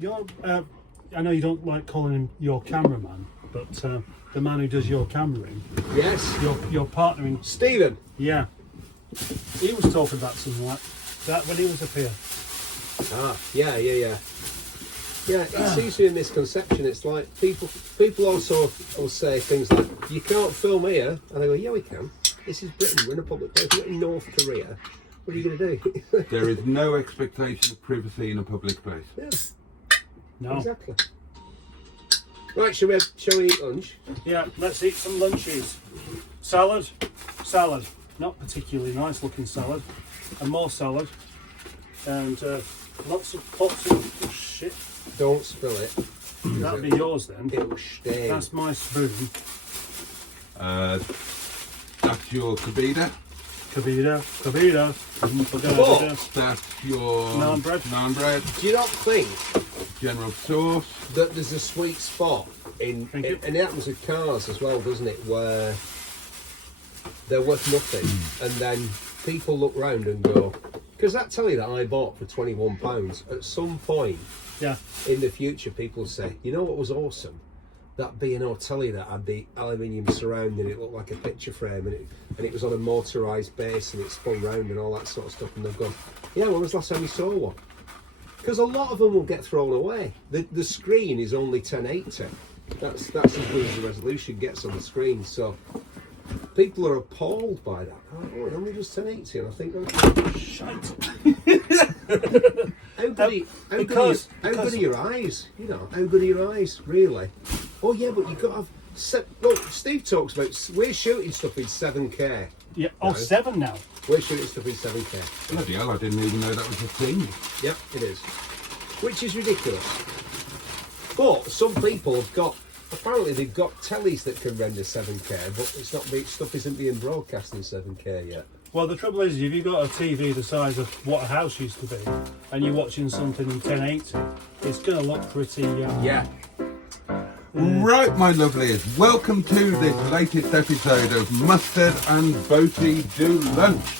You're, I know you don't like calling him your cameraman, but the man who does your cameraing. Yes. Your partner in... Stephen. Yeah. He was talking about something like that when he was up here. Ah, yeah. Yeah, it seems to be a misconception. It's like people also will say things like, you can't film here. And I go, yeah, we can. This is Britain. We're in a public place. We're in North Korea. What are you going to do? There is no expectation of privacy in a public place. Yeah. No. Exactly. Right, shall we eat lunch? Yeah, let's eat some lunches. Salad. Not particularly nice looking salad. And more salad. And lots of pots of oh, shit. Don't spill it. That'll be yours then. It will stain. That's my spoon. That's your kabida. Kabida. That's your Naan bread. Do you not think General sauce. that there's a sweet spot and it happens with cars as well, doesn't it, where they're worth nothing and then people look round and go, because that telly that I bought for £21, at some point in the future people say, you know what was awesome? That B&O telly that had the aluminium surround and it looked like a picture frame and it was on a motorised base and it spun round and all that sort of stuff, and they've gone, yeah, when was the last time you saw one? Because a lot of them will get thrown away. The screen is only 1080. That's as good as the resolution gets on the screen. So people are appalled by that. Oh, it only does 1080, and I think, oh, shite. How good are your eyes? You know, how good are your eyes, really? Oh yeah, but you've got to have. Look, Steve talks about we're shooting stuff in 7K. Yeah. Oh, 7 now. We're shooting stuff in 7K. Bloody hell, I didn't even know that was a thing. Yep, it is. Which is ridiculous. But some people have got, apparently they've got tellies that can render 7K, but it's not stuff isn't being broadcast in 7K yet. Well, the trouble is, if you've got a TV the size of what a house used to be, and you're watching something in 1080, it's going to look pretty... Yeah. Right, my lovelies, welcome to this latest episode of Mustard and Boaty Do Lunch.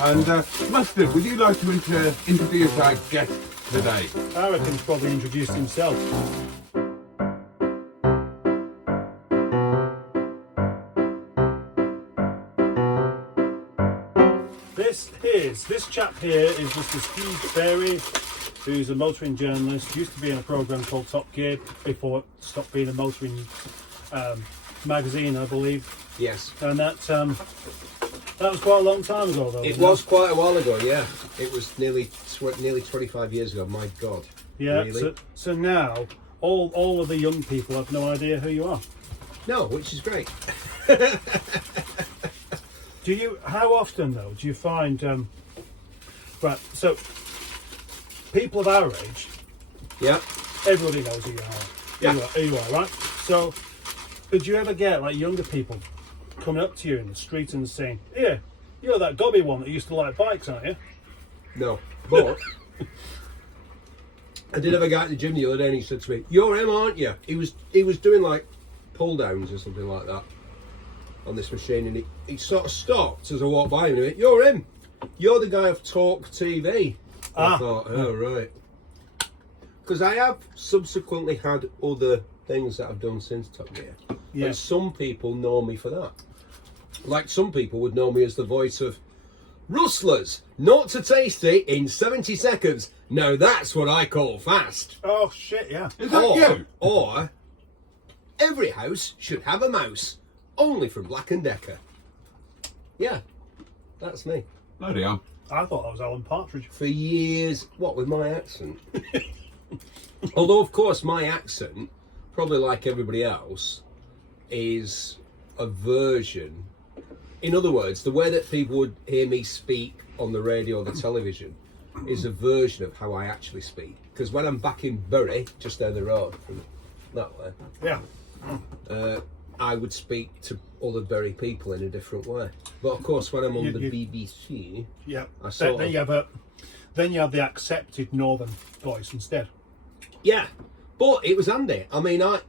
And Mustard, would you like to introduce our guest today? I reckon he's probably introduced himself. This chap here is Mr. Steve Ferry, who's a motoring journalist, used to be in a programme called Top Gear before it stopped being a motoring magazine, I believe. Yes. And that was quite a long time ago, though. It was quite a while ago, yeah. It was nearly 25 years ago, my God. Yeah, really? so now all of the young people have no idea who you are. No, which is great. How often, though, do you find... right, so people of our age, Yeah. everybody knows who you are. Yeah. Who you are, right? So, did you ever get like younger people coming up to you in the street and saying, "Yeah, you're that gobby one that used to like bikes, aren't you?" No, but I did have a guy at the gym the other day and he said to me, "You're him, aren't you?" He was doing like pull downs or something like that on this machine, and he sort of stopped as I walked by him and he went, "You're him. You're the guy of Talk TV." I thought, oh right. Because I have subsequently had other things that I've done since Top Gear. Yeah. And some people know me for that. Like some people would know me as the voice of Rustlers, not to tasty in 70 seconds. Now that's what I call fast. Oh shit, yeah. Is that you? Or every house should have a mouse, only from Black & Decker. Yeah, that's me. Bloody hell. I thought that was Alan Partridge. For years, what, with my accent? Although, of course, my accent, probably like everybody else, is a version. In other words, the way that people would hear me speak on the radio or the television is a version of how I actually speak. Because when I'm back in Bury, just down the road from that way, Yeah. I would speak to other Bury people in a different way. But of course, when I'm on the BBC, Yeah. I sort Then you have the accepted northern voice instead. yeah, but it was handy. I mean, I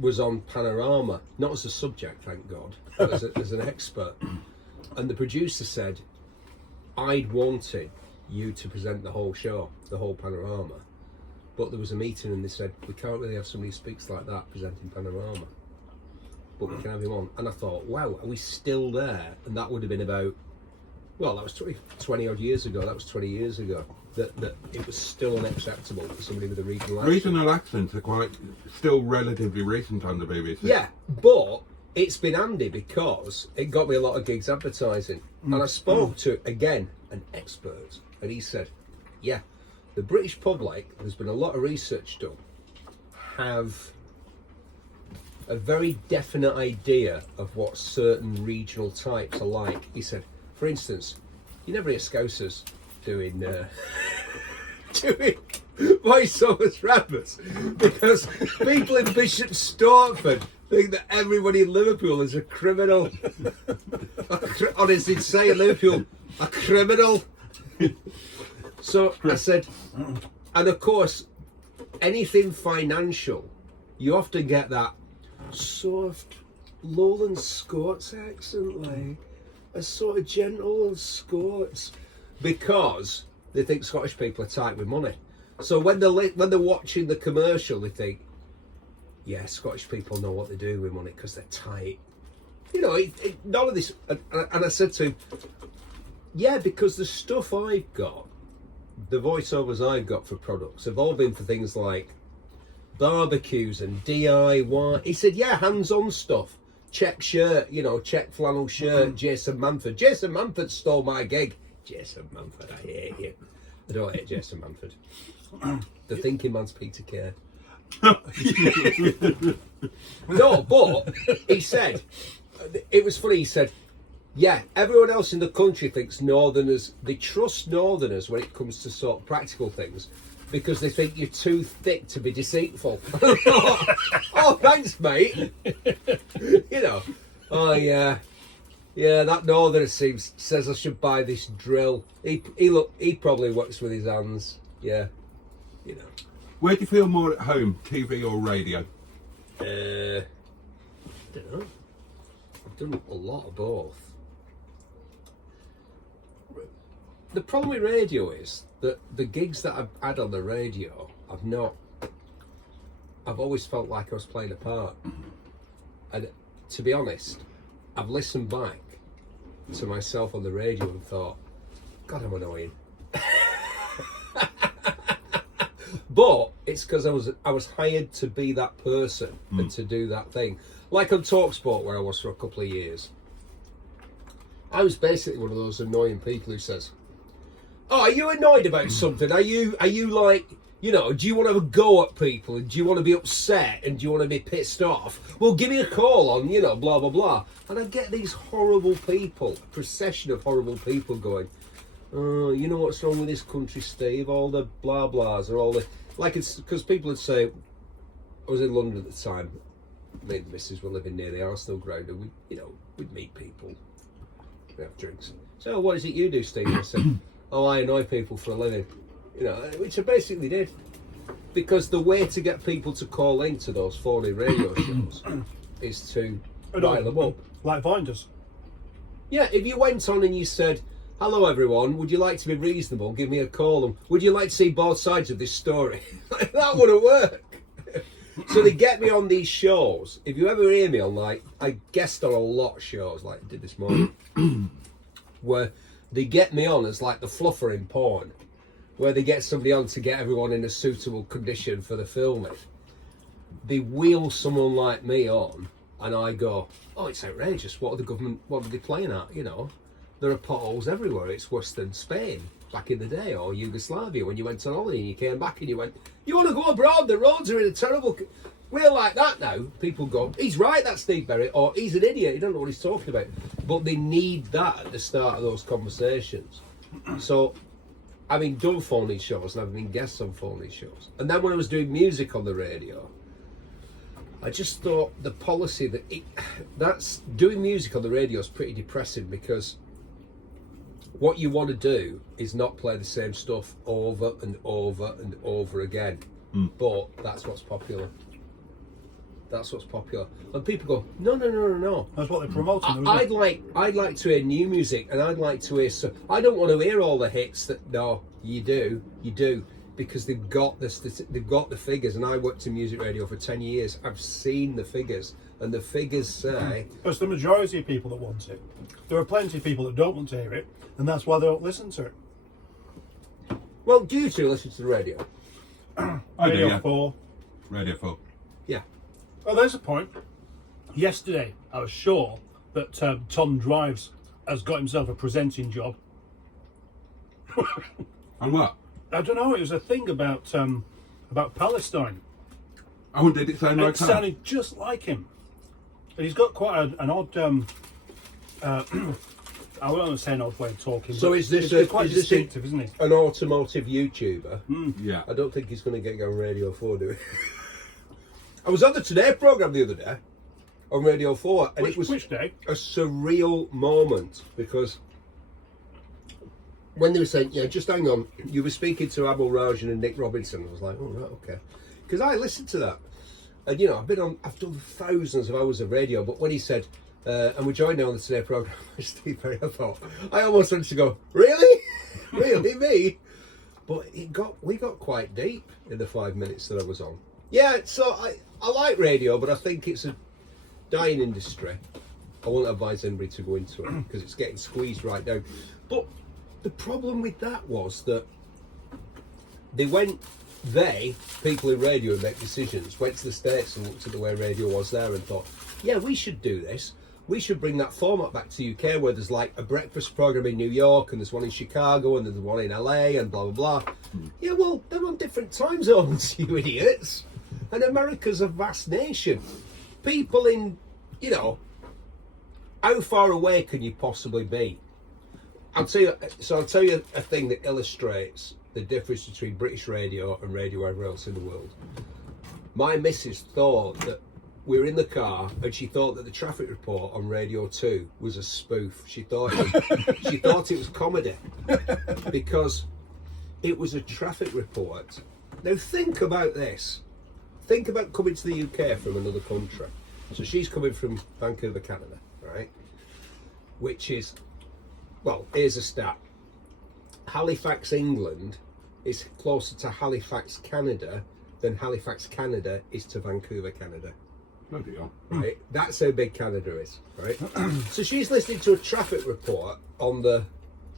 was on Panorama, not as a subject, thank God, but as an expert. And the producer said, I'd wanted you to present the whole show, the whole panorama. But there was a meeting and they said, we can't really have somebody who speaks like that presenting panorama, but we can have him on. And I thought, wow, are we still there? And that would have been about, well, that was 20 odd years ago. That was 20 years ago. That it was still unacceptable for somebody with a regional accent. Regional accents are quite still relatively recent on the BBC. Yeah, but it's been handy because it got me a lot of gigs advertising. And I spoke to, again, an expert, and he said, yeah, the British public, there's been a lot of research done, have a very definite idea of what certain regional types are like. He said, for instance, you never hear Scousers doing voiceovers rappers, because people in Bishop Stortford think that everybody in Liverpool is a criminal. Honestly, say in Liverpool, a criminal. So I said, and of course, anything financial, you often get that soft Lowland Scots accent, like a sort of gentle Scots, because they think Scottish people are tight with money. So when they're watching the commercial, they think, yeah, Scottish people know what they do with money because they're tight. You know, none of this. And I said to him, yeah, because the stuff I've got, the voiceovers I've got for products have all been for things like barbecues and DIY. He said, yeah, hands-on stuff. Check shirt, you know, check flannel shirt, Jason Manford. Jason Manford stole my gig. Jason Manford, I hate you. I don't hate Jason Manford. The thinking man's Peter Kay. No, but he said, it was funny, he said, yeah, everyone else in the country thinks Northerners, they trust Northerners when it comes to sort of practical things because they think you're too thick to be deceitful. Oh, thanks, mate. You know, oh yeah, that Northerner says I should buy this drill. He probably works with his hands. Yeah, you know. Where do you feel more at home, TV or radio? I don't know. I've done a lot of both. The problem with radio is that the gigs that I've had on the radio, I've always felt like I was playing a part. And to be honest, I've listened back to myself on the radio and thought, God, I'm annoying. But it's because I was hired to be that person and to do that thing. Like on TalkSport, where I was for a couple of years. I was basically one of those annoying people who says, oh, are you annoyed about something? Are you like, you know, do you want to have a go at people? And do you want to be upset? And do you want to be pissed off? Well, give me a call on, you know, blah, blah, blah. And I get these horrible people, a procession of horrible people going, oh, you know what's wrong with this country, Steve? All the blah, blahs are all the... Like, it's because people would say, I was in London at the time, me and the missus were living near the Arsenal ground, and we'd meet people, we'd have drinks. So, what is it you do, Steve? I said, oh, I annoy people for a living. You know, which I basically did. Because the way to get people to call into those phony radio shows is to rile them up. Like Vine does. Yeah, if you went on and you said, hello everyone, would you like to be reasonable? Give me a call. And would you like to see both sides of this story? That wouldn't work. So they get me on these shows. If you ever hear me on, like, I guest on a lot of shows, like I did this morning, where they get me on as like the fluffer in porn, where they get somebody on to get everyone in a suitable condition for the filming. They wheel someone like me on, and I go, oh, it's outrageous. What are they playing at, you know? There are potholes everywhere. It's worse than Spain back in the day, or Yugoslavia when you went on holiday and you came back and you went, you want to go abroad? The roads are in a terrible... We're like that now. People go, he's right, that's Steve Berry, or he's an idiot, he don't know what he's talking about. But they need that at the start of those conversations. So, having done phony shows and I've been guests on phony shows, and then when I was doing music on the radio, I just thought the policy that's doing music on the radio is pretty depressing, because what you want to do is not play the same stuff over and over and over again. But that's what's popular. That's what's popular. And people go, no. That's what they're promoting. though, isn't I'd like to hear new music, and I'd like to hear. I don't want to hear all the hits. No, you do, because they've got the figures. And I worked in music radio for 10 years. I've seen the figures, and the figures say. But it's the majority of people that want it. There are plenty of people that don't want to hear it, and that's why they don't listen to it. Well, do you two listen to the radio? I do, Radio yeah. 4. Radio 4. Yeah. Oh, there's a point. Yesterday, I was sure that Tom Drives has got himself a presenting job. And what? I don't know. It was a thing about Palestine. Oh, did it sound And like it that? sounded just like him. And he's got quite an odd. I won't want to say an odd way of talking. So but is this it's quite distinctive, isn't he? an automotive YouTuber? Yeah. I don't think he's going to get on Radio 4, do we? I was on the Today programme the other day on Radio 4, and it was Which day? a surreal moment, because when they were saying, just hang on, you were speaking to Abel Rajan and Nick Robinson. I was like, oh, right, okay. Because I listened to that. And, I've done thousands of hours of radio, but when he said, and we're joined now on the Today programme by Steve Perry, I thought, I almost wanted to go, really? Really, me? But we got quite deep in the 5 minutes that I was on. Yeah, so I like radio, but I think it's a dying industry. I won't advise anybody to go into it because it's getting squeezed right down. But the problem with that was that people in radio who make decisions, went to the States and looked at the way radio was there and thought, yeah, we should do this. We should bring that format back to UK, where there's like a breakfast programme in New York, and there's one in Chicago, and there's one in LA, and blah, blah, blah. Yeah, well, they're on different time zones, you idiots. And America's a vast nation. People in, how far away can you possibly be? I'll tell you a thing that illustrates the difference between British radio and radio everywhere else in the world. My missus thought that we were in the car, and she thought that the traffic report on Radio 2 was a spoof. She thought it was comedy, because it was a traffic report. Now think about this. Think about coming to the UK from another country. So she's coming from Vancouver, Canada, right? Which is, well, here's a stat. Halifax, England is closer to Halifax, Canada than Halifax, Canada is to Vancouver, Canada. Bloody hell. Right? That's how big Canada is, right? So she's listening to a traffic report on the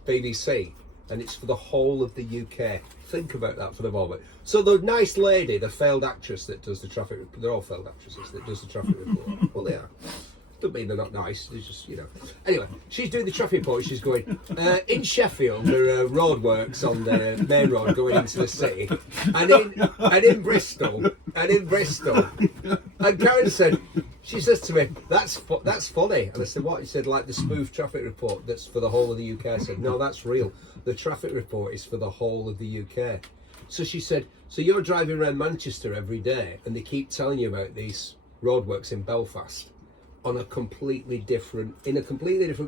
BBC, and it's for the whole of the UK. Think about that for the moment. So the nice lady, the failed actress that does the traffic report, they're all failed actresses that does the traffic report. Well, they are. Doesn't mean they're not nice, they're just, Anyway, she's doing the traffic report, she's going, in Sheffield, there are roadworks on the main road going into the city, and in Bristol, and Karen said, she says to me, that's funny. And I said, what? He said, like the spoof traffic report that's for the whole of the UK. I said, no, that's real. The traffic report is for the whole of the UK. So she said, so you're driving around Manchester every day, and they keep telling you about these roadworks in Belfast, in a completely different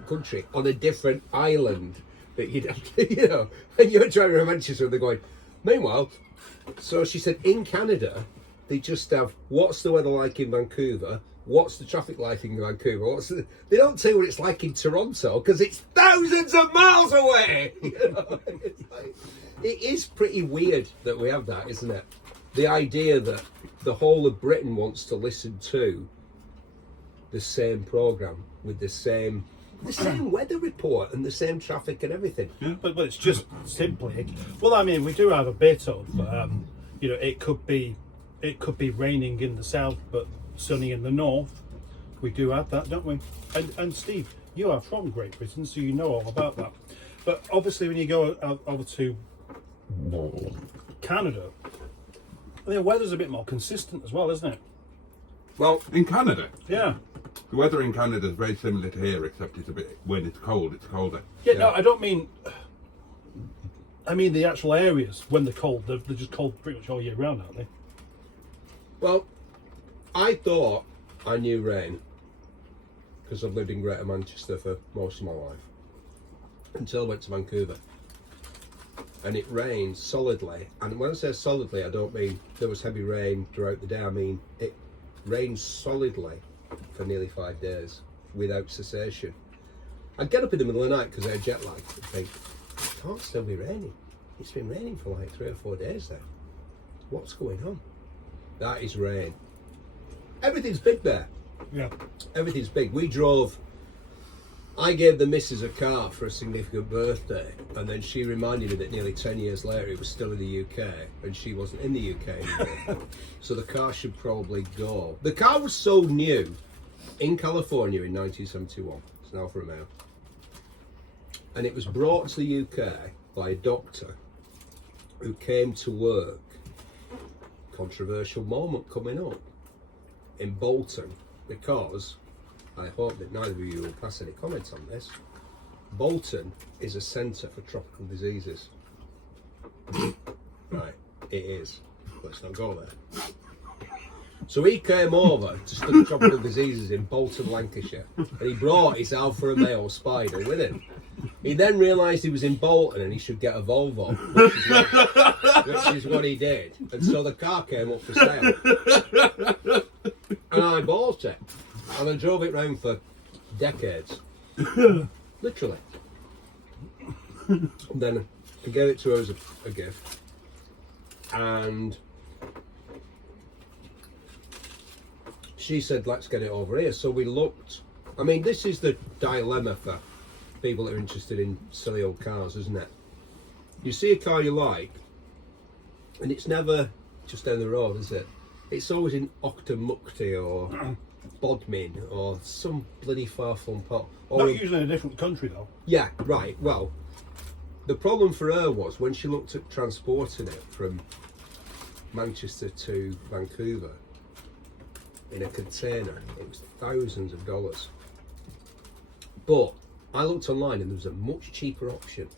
country, on a different island, that you'd have to, and you're driving around Manchester, and they're going, meanwhile, so she said, in Canada, they just have, what's the weather like in Vancouver? What's the traffic like in Vancouver? They don't tell you what it's like in Toronto, because it's thousands of miles away. It's like, it is pretty weird that we have that, isn't it? The idea that the whole of Britain wants to listen to the same programme with the same weather report and the same traffic and everything. Yeah, but it's just simply. Well, I mean, we do have a bit of. It could be raining in the south, but sunny in the north. We do have that, don't we? And Steve, you are from Great Britain, so you know all about that. But obviously, when you go over to Canada, the weather's a bit more consistent as well, isn't it? Well, in Canada, Yeah. the weather in Canada is very similar to here, except it's a bit, when it's cold, it's colder. Yeah, no, I don't mean. I mean the actual areas when they're cold. They're just cold pretty much all year round, aren't they? Well, I thought I knew rain because I've lived in Greater Manchester for most of my life until I went to Vancouver, and it rained solidly. And when I say solidly, I don't mean there was heavy rain throughout the day. I mean it rained solidly for nearly 5 days without cessation. I'd get up in the middle of the night because I had jet lag and think, it can't still be raining. It's been raining for like 3 or 4 days now. What's going on? That is rain. Everything's big there. Yeah. Everything's big. I gave the missus a car for a significant birthday, and then she reminded me that nearly 10 years later it was still in the UK, and she wasn't in the UK anymore. So the car should probably go. The car was sold new in California in 1971. It's an Alfa Romeo. And it was brought to the UK by a doctor who came to work. Controversial moment coming up in Bolton, because I hope that neither of you will pass any comments on this. Bolton is a centre for tropical diseases. Right, it is. Let's not go there. So he came over to study tropical diseases in Bolton, Lancashire, and he brought his Alfa Romeo Spider with him. He then realised he was in Bolton and he should get a Volvo, which is what he did. And so the car came up for sale. And I bought it. And I drove it round for decades. Literally. And then I gave it to her as a gift. And she said, let's get it over here. So we looked. I mean, this is the dilemma for people that are interested in silly old cars, isn't it? You see a car you like, and it's never just down the road, is it? It's always in Octomukti or Bodmin or some bloody far-flung pot. Not usually in a different country though. Yeah, right. Well, the problem for her was when she looked at transporting it from Manchester to Vancouver in a container, it was thousands of dollars. But I looked online and there was a much cheaper option.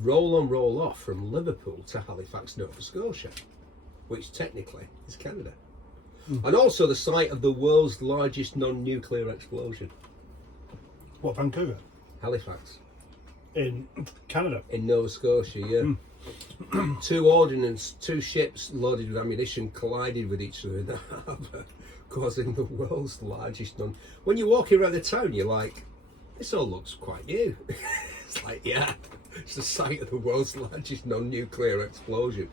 Roll on, roll off from Liverpool to Halifax, Nova Scotia, which technically is Canada. And also the site of the world's largest non-nuclear explosion. What, Vancouver? Halifax. In Canada? In Nova Scotia, yeah. Two ships loaded with ammunition collided with each other in the harbour, causing the world's largest When you're walking around the town, you're like, this all looks quite new. It's like, yeah, it's the site of the world's largest non-nuclear explosion.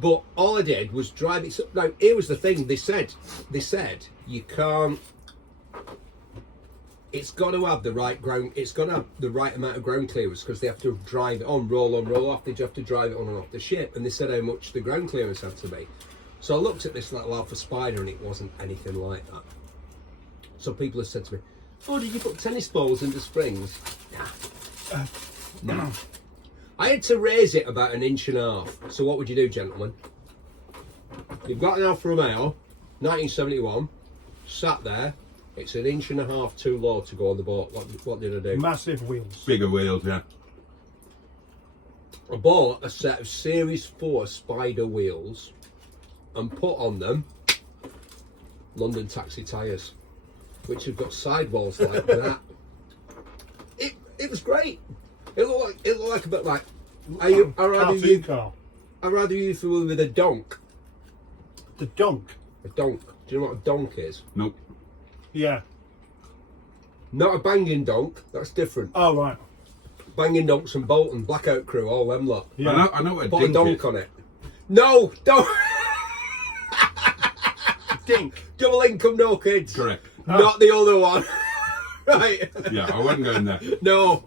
But all I did was drive it. Now, here was the thing. They said you can't. It's got to have the right ground. It's got to have the right amount of ground clearance because they have to drive it on, roll off. They have to drive it on and off the ship. And they said how much the ground clearance had to be. So I looked at this little Alfa Spider and it wasn't anything like that. So people have said to me, "Oh, did you put tennis balls into springs?" Nah. No. I had to raise it about 1.5 inches. So what would you do, gentlemen? You've got an Alfa Romeo, 1971, sat there. It's 1.5 inches too low to go on the boat. What did I do? Massive wheels. Bigger wheels, yeah. I bought a set of Series 4 Spider wheels and put on them London taxi tyres, which have got sidewalls like that. It was great. It looked like a bit like. I'd rather you familiar with a donk. The donk? A donk. Do you know what a donk is? Nope. Yeah. Not a banging donk. That's different. Oh right. Banging donks and Bolton, Blackout Crew, all them lot. Yeah. I know what a Put dink a donk is. on it. No, don't. Dink. Double income, no kids. Correct. Not the other one. Right. Yeah, I wasn't going there. No.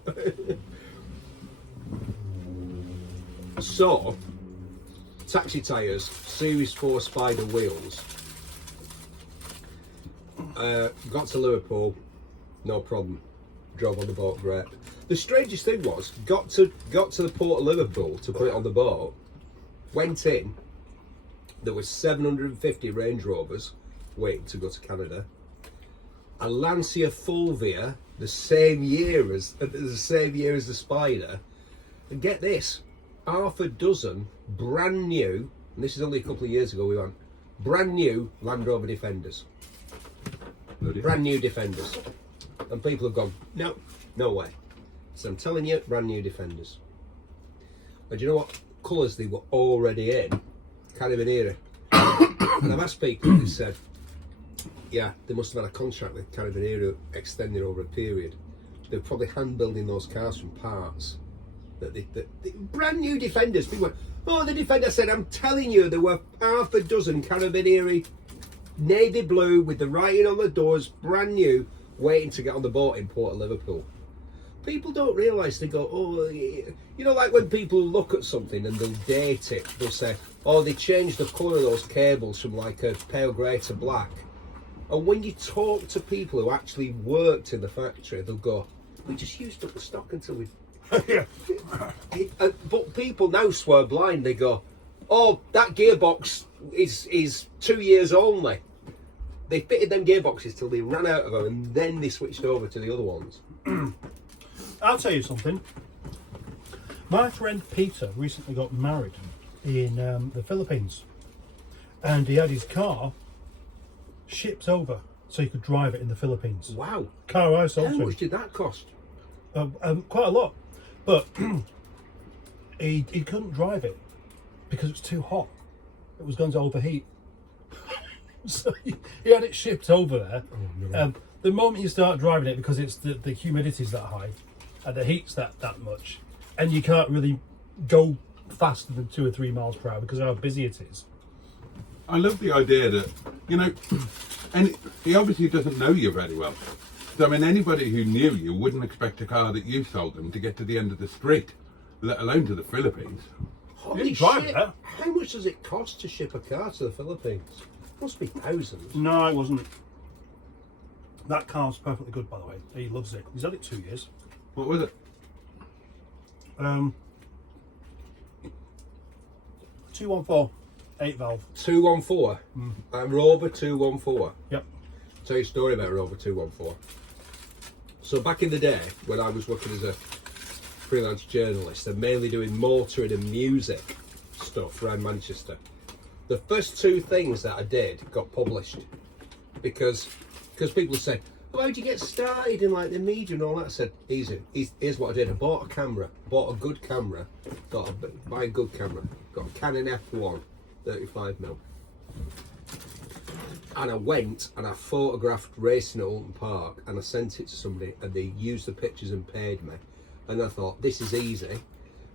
So, taxi tyres, Series 4 Spider wheels. Got to Liverpool, no problem. Drove on the boat, great. The strangest thing was, got to the port of Liverpool to put it on the boat. Went in. There was 750 Range Rovers waiting to go to Canada. A Lancia Fulvia, the same year as the Spider. And get this, half a dozen brand new, and this is only a couple of years ago we went, brand new Land Rover Defenders. Brand new Defenders. And people have gone, no way. So I'm telling you, brand new Defenders. And do you know what colours they were already in? Can't even hear it. And I've asked people, they said, Yeah, they must have had a contract with Caravan extending over a period. They're probably hand building those cars from parts. The brand new Defenders. People went, oh, the Defender. I said, I'm telling you, there were half a dozen Caravan navy blue with the writing on the doors, brand new, waiting to get on the boat in Port of Liverpool. People don't realise, they go, oh, you know, like when people look at something and they'll date it, they'll say, oh, they changed the colour of those cables from like a pale grey to black. And when you talk to people who actually worked in the factory, they'll go, we just used up the stock until we... Yeah. But people now swear blind, they go, oh, that gearbox is 2 years only. They fitted them gearboxes till they ran out of them and then they switched over to the other ones. I'll tell you something. My friend Peter recently got married in the Philippines, and he had his car shipped over so he could drive it in the Philippines. Wow. Car I sold How to much did that cost? quite a lot, but he couldn't drive it because it was too hot. It was going to overheat. So he had it shipped over there. Oh, no. The moment you start driving it, because it's the humidity's that high and the heat's that much, and you can't really go faster than 2 or 3 miles per hour because of how busy it is. I love the idea that, you know, and he obviously doesn't know you very well. So, I mean, anybody who knew you wouldn't expect a car that you sold them to get to the end of the street, let alone to the Philippines. Holy drive shit! that. How much does it cost to ship a car to the Philippines? Must be thousands. No, it wasn't. That car's perfectly good, by the way. He loves it. He's had it 2 years. What was it? 214, 8 valve. 214? A Rover 214? Yep. Tell you a story about Rover 214. So back in the day, when I was working as a freelance journalist and mainly doing motoring and music stuff around Manchester, the first 2 things that I did got published because people said, well, how'd you get started in like the media and all that? I said, easy. Here's what I did. I bought a camera, bought a good camera, buy a good camera, got a Canon F1 35mm. And I went and I photographed racing at Alton Park and I sent it to somebody and they used the pictures and paid me. And I thought, this is easy.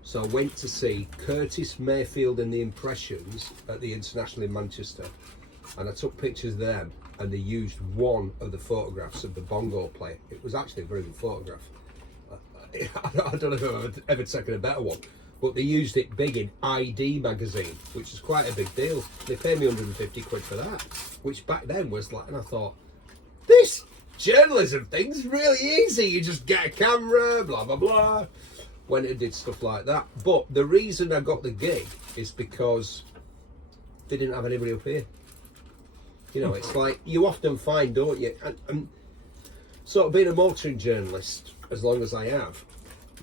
So I went to see Curtis Mayfield and the Impressions at the International in Manchester. And I took pictures of them and they used one of the photographs of the bongo player. It was actually a very good photograph. I don't know if I've ever taken a better one. But they used it big in ID magazine, which is quite a big deal. They paid me 150 quid for that, which back then was like, and I thought, this journalism thing's really easy. You just get a camera, blah, blah, blah. Went and did stuff like that. But the reason I got the gig is because they didn't have anybody up here. You know, it's like, you often find, don't you? And sort of being a motoring journalist, as long as I have,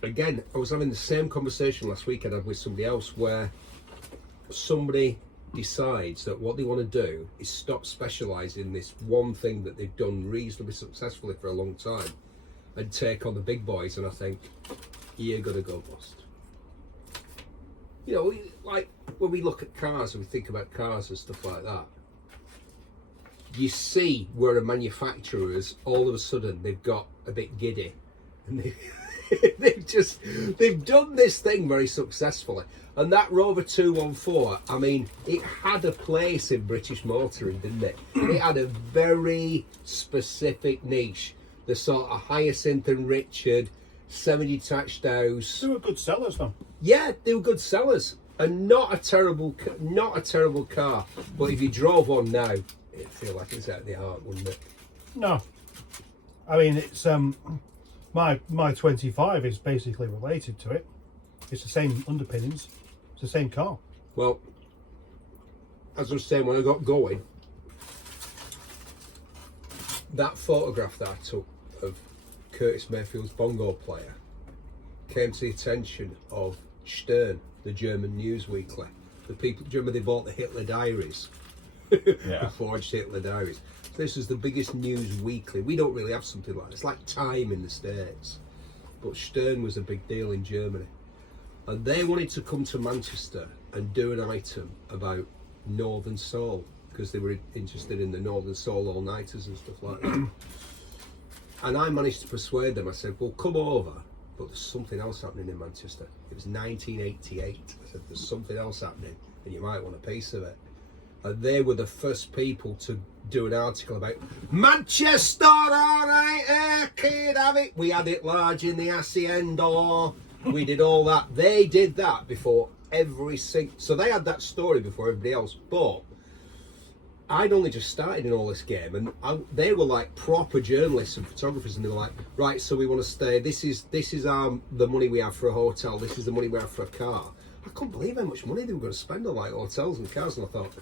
again, I was having the same conversation last week I had with somebody else where somebody decides that what they want to do is stop specialising in this one thing that they've done reasonably successfully for a long time and take on the big boys, and I think, you're going to go bust. You know, like when we look at cars and we think about cars and stuff like that, you see where a manufacturer is, all of a sudden they've got a bit giddy and they've done this thing very successfully. And that Rover 214, I mean, it had a place in British motoring, didn't it? It had a very specific niche. The sort of Hyacinth and Richard, semi-detached house. They were good sellers, though. Yeah, they were good sellers, and not a terrible car. But if you drove one now, it'd feel like it's out of the heart, wouldn't it? No, I mean it's my 25 is basically related to it. It's the same underpinnings. It's the same car. Well, as I was saying, when I got going, that photograph that I took of Curtis Mayfield's bongo player came to the attention of Stern, the German news weekly. The people, do you remember they bought the Hitler Diaries? Yeah. The forged Hitler Diaries. So this is the biggest news weekly. We don't really have something like that. It's like Time in the States. But Stern was a big deal in Germany. And they wanted to come to Manchester and do an item about Northern Soul. because they were interested in the Northern Soul all-nighters and stuff like that. And I managed to persuade them. I said, well, come over, but there's something else happening in Manchester. It was 1988. I said, there's something else happening and you might want a piece of it. And they were the first people to do an article about Manchester, all right, kid, have it. We had it large in the Hacienda. We did all that. They did that before every single... So they had that story before everybody else, but I'd only just started in all this game, and they were like proper journalists and photographers, and they were like, right, so we want to stay. This is the money we have for a hotel. This is the money we have for a car. I couldn't believe how much money they were going to spend on like hotels and cars, and I thought,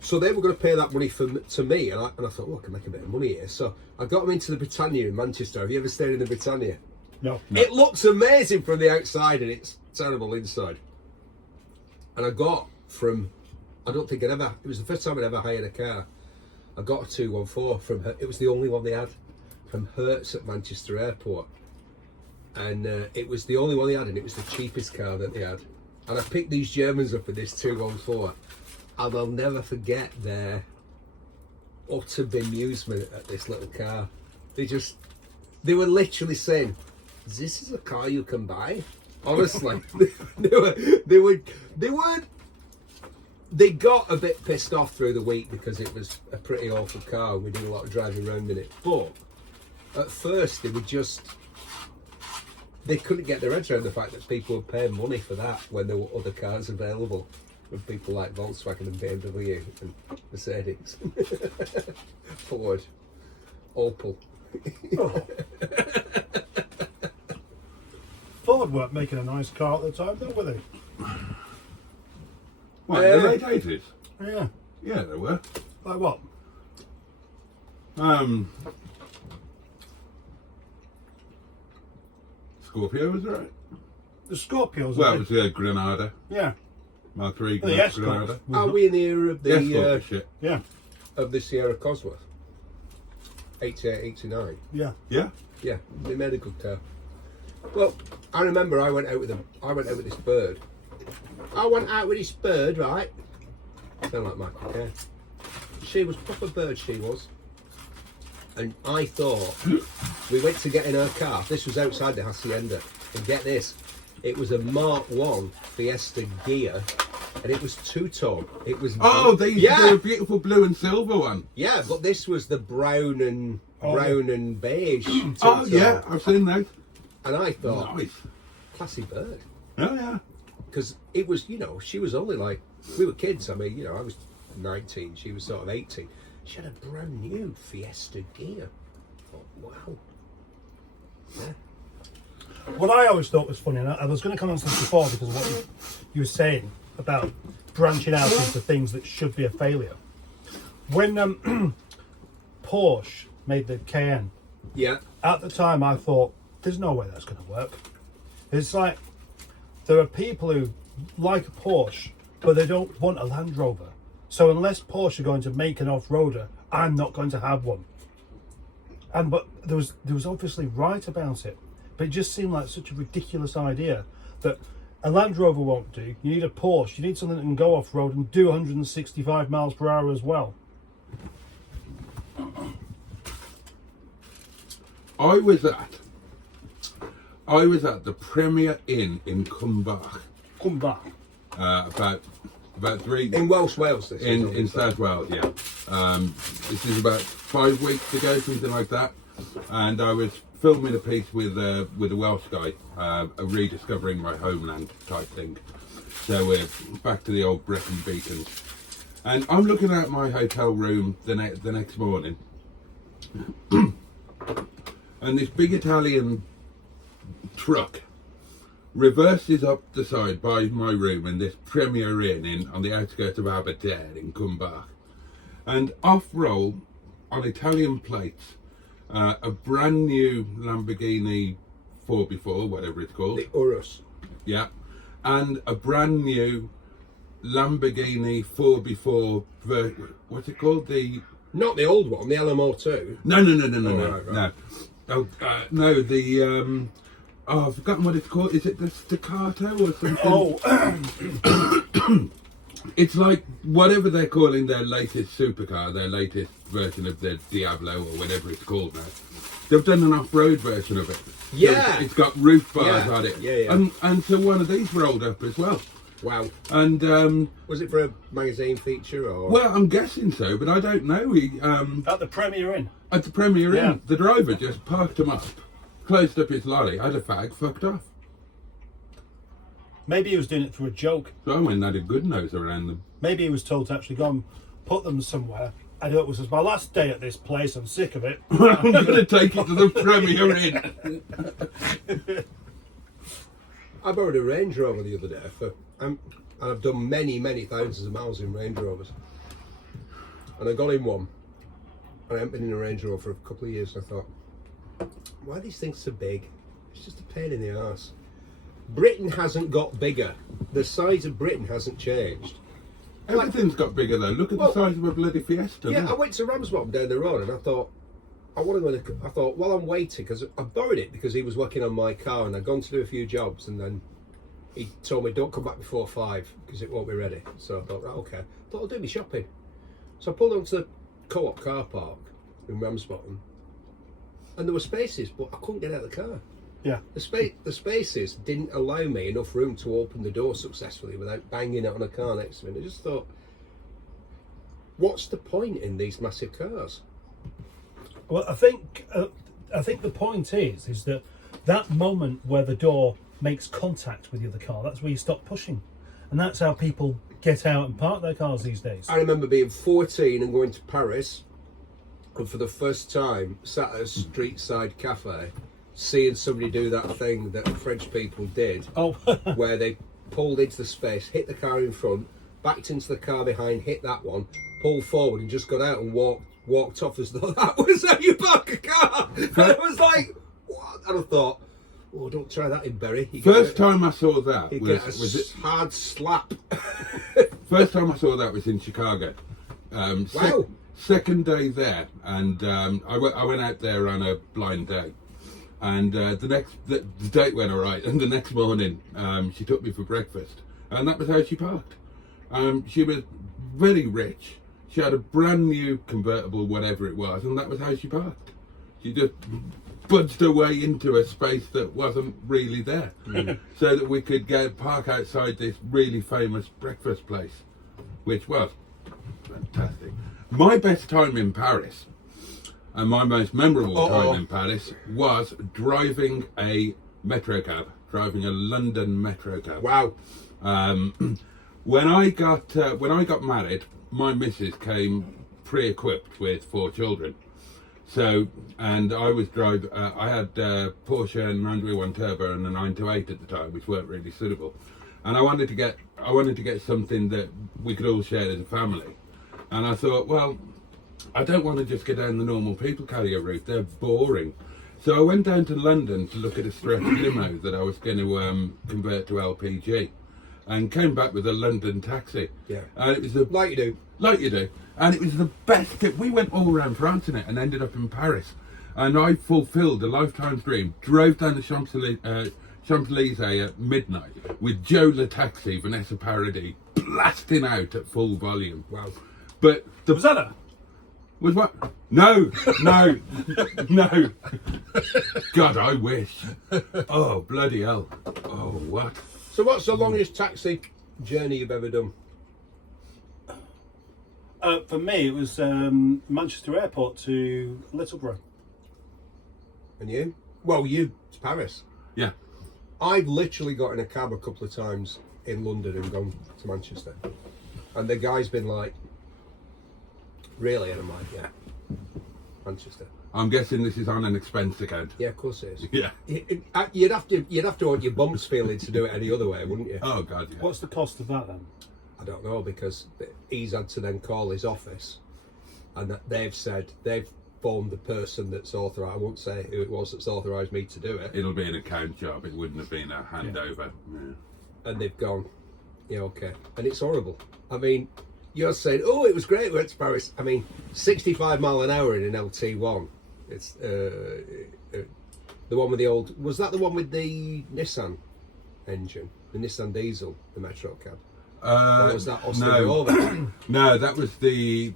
so they were going to pay that money to me, and I thought, well, I can make a bit of money here. So I got them into the Britannia in Manchester. Have you ever stayed in the Britannia? No. It looks amazing from the outside, and it's terrible inside. And I got from, I don't think it was the first time I'd ever hired a car. I got a 214 from her. It was the only one they had from Hertz at Manchester Airport. And it was the only one they had, and it was the cheapest car that they had. And I picked these Germans up in this 214, and I'll never forget their utter bemusement at this little car. They were literally saying, this is a car you can buy? Honestly. They got a bit pissed off through the week because it was a pretty awful car and we did a lot of driving around in it. But at first they couldn't get their heads around the fact that people would pay money for that when there were other cars available with people like Volkswagen and BMW and Mercedes, Ford, Opel. Oh. Ford weren't making a nice car at the time, though, were they? What, the late 80s? Yeah. Yeah, they were. Like what? Scorpio, was it right? The Scorpios. Well, it was the Granada. Yeah. Mark III The S-Class. Granada. Are we in the era of The shit. Yeah. of the Sierra Cosworth? 88, 89. Yeah. Yeah? Yeah, they made a good car. Well, I remember I went out with this bird. I went out with this bird, right? Sound like Michael Caine. She was proper bird, she was. And I thought, we went to get in her car. This was outside the Hacienda. And get this, it was a Mark 1 Fiesta Ghia, and it was two-tone. It was They used to do a beautiful blue and silver one. Yeah, but this was the brown and beige. Oh two-tone. yeah, I've seen those. And I thought, Nice. classy bird. Oh yeah. Because it was, she was only like, we were kids. I mean, I was 19, she was sort of 18. She had a brand new Fiesta Ghia. I thought, wow. Yeah. What I always thought was funny, and I was going to come on to this before because of what you were saying about branching out into things that should be a failure. When Porsche made the Cayenne, Yeah. at the time I thought, there's no way that's going to work. It's like, there are people who like a Porsche, but they don't want a Land Rover. So unless Porsche are going to make an off-roader, I'm not going to have one. But there was obviously right about it. But it just seemed like such a ridiculous idea that a Land Rover won't do. You need a Porsche. You need something that can go off-road and do 165 miles per hour as well. I was at the Premier Inn in Cumbach. Come back. About 3 In Welsh Wales, this is in obviously. South Wales, yeah. This is about 5 weeks ago, something like that. And I was filming a piece with a Welsh guy, a rediscovering my homeland type thing. So we're back to the old Brecon Beacons. And I'm looking at my hotel room the next morning. And this big Italian truck reverses up the side by my room in this Premier Inn on the outskirts of Aberdeen in Cumbach. And off roll, on Italian plates, a brand new Lamborghini 4x4, whatever it's called. The Urus. Yeah. And a brand new Lamborghini 4x4, what's it called? Not the old one, the LMO2. No. Right. No. Oh, no, I've forgotten what it's called. Is it the Staccato or something? Oh, It's like whatever they're calling their latest supercar, their latest version of the Diablo or whatever it's called now. They've done an off-road version of it. Yeah. So it's got roof bars Yeah. on it. Yeah. And so one of these rolled up as well. Wow. And Was it for a magazine feature or? well, I'm guessing so, but I don't know. He At the Premier Inn. at the Premier Yeah. Inn, the driver just parked him up, closed up his lorry, had a fag, fucked off. Maybe he was doing it for a joke. So I went and had a good nose around them. Maybe he was told to actually go and put them somewhere. I know it was my last day at this place. I'm sick of it. I'm going to take it to the Premier Inn. I borrowed a Range Rover the other day and I've done many thousands of miles in Range Rovers. And I got in one, and I haven't been in a Range Rover for a couple of years. And I thought, why are these things so big? It's just a pain in the arse. Britain hasn't got bigger. The size of Britain hasn't changed. Everything's got bigger though. Look at Well, the size of a bloody Fiesta. Yeah, look. I went to Ramsbottom down the road, and I thought, I thought, while I'm waiting, because I borrowed it because he was working on my car, and I'd gone to do a few jobs, and then he told me, don't come back before 5 because it won't be ready. So I thought, right, okay. I thought I'll do my shopping. So I pulled onto the Co-op car park in Ramsbottom, and there were spaces, but I couldn't get out of the car. Yeah. The spaces didn't allow me enough room to open the door successfully without banging it on a car next to me. And I just thought, what's the point in these massive cars? Well, I think the point is that moment where the door makes contact with the other car, that's where you stop pushing, and that's how people get out and park their cars these days. I remember being 14 and going to Paris, and for the first time sat at a street side cafe, seeing somebody do that thing that French people did, Oh, where they pulled into the space, hit the car in front, backed into the car behind, hit that one, pulled forward, and just got out and walked off as though that was how you park a car. And I was like, what? And I thought, oh, don't try that in Bury. First time I saw that you was, get was it? hard slap. First time I saw that was in Chicago. Wow. Second day there, and I went out there on a blind day, and the date went all right. And the next morning, she took me for breakfast, and that was how she parked. She was very rich. She had a brand new convertible, whatever it was, and that was how she parked. She just budged her way into a space that wasn't really there, so that we could park outside this really famous breakfast place, which was fantastic. My best time in Paris, and my most memorable time in Paris, was driving a metro cab, driving a London metro cab. Wow. When I got married, my missus came pre-equipped with 4 children. So, and I was I had Porsche and 991 Turbo and a 928 at the time, which weren't really suitable. And I wanted to get something that we could all share as a family. And I thought, well, I don't want to just go down the normal people carrier route. They're boring. So I went down to London to look at a stretch limo that I was going to convert to LPG, and came back with a London taxi. Yeah. And it was Like you do. like you do. And it was the best trip. We went all around France in it and ended up in Paris. And I fulfilled a lifetime dream. Drove down the Champs-Elysees at midnight with Joe Le Taxi, Vanessa Paradis, blasting out at full volume. Wow. But was that her? was what? No. No. God, I wish. Oh, bloody hell. Oh, what? So what's the longest taxi journey you've ever done? For me, it was Manchester Airport to Littleborough. And you? Well, you, it's Paris. Yeah. I've literally got in a cab a couple of times in London and gone to Manchester. And the guy's been like, really? And I'm like, yeah, Manchester. I'm guessing this is on an expense account. Yeah, of course it is. Yeah. You'd have to want your bumps feeling to do it any other way, wouldn't you? Oh, God, yeah. What's the cost of that then? I don't know, because he's had to then call his office, and that they've said they've phoned the person that's authorised. I won't say who it was that's authorised me to do it. It'll be an account job. It wouldn't have been a handover. Yeah. And they've gone, yeah, okay. And it's horrible. I mean, you're saying, oh, it was great, we went to Paris. I mean, 65 mile an hour in an LT1. It's the one with the old, was that the one with the Nissan engine? The Nissan diesel, the Metro cab? Or was that Ostendova? No, that was the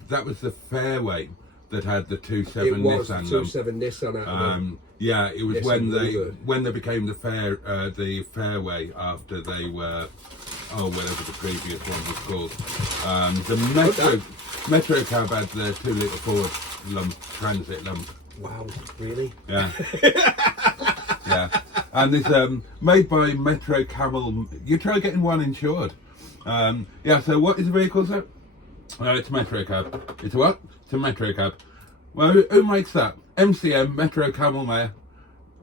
Fairway that had the 2.7 It was Nissan. 2.7 Nissan out of it. Yeah, it was Nissan when they became the Fairway after they were whatever the previous one was called. The Metro cab had the 2-litre Ford Transit lump. Wow, really? Yeah. Yeah. And it's made by Metro Camel. You try getting one insured. Yeah, so what is the vehicle, sir? It's a Metro cab. It's a what? It's a Metro cab. Well, who makes that? MCM, Metro Camel Mare.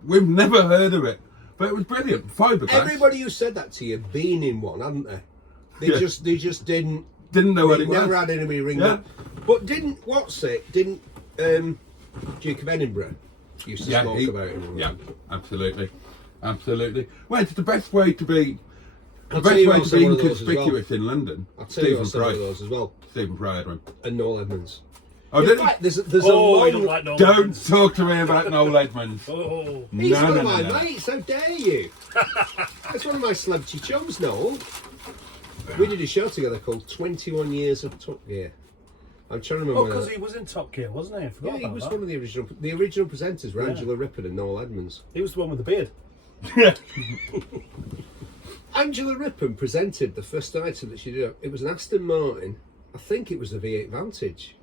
We've never heard of it. But it was brilliant. Fiberglass. Everybody who said that to you been in one, hadn't they? They just didn't know what it was. Never had anybody ring Yeah. up. But didn't Duke of Edinburgh used to smoke about it? Yeah, absolutely. Absolutely. Well, it's the best way to be I'll tell you also one of those as inconspicuous well. in London. I'll tell you Stephen also one Fry. of those as well. Stephen Fry had one. And Noel Edmonds. Oh, In did fact, there's a Oh, I long... don't like Noel Don't Edmonds. talk to me about Noel Edmonds. Oh, He's No, one no, of no, my no. mates, how dare you? That's one of my celebrity chums, Noel. We did a show together called 21 Years of Top Gear. I'm trying to remember. oh, because he was in Top Gear, wasn't he? I forgot Yeah, he about was that. one of the original presenters were Angela Rippon and Noel Edmonds. He was the one with the beard. Angela Rippon presented the first item that she did. It was an Aston Martin. I think it was the V8 Vantage,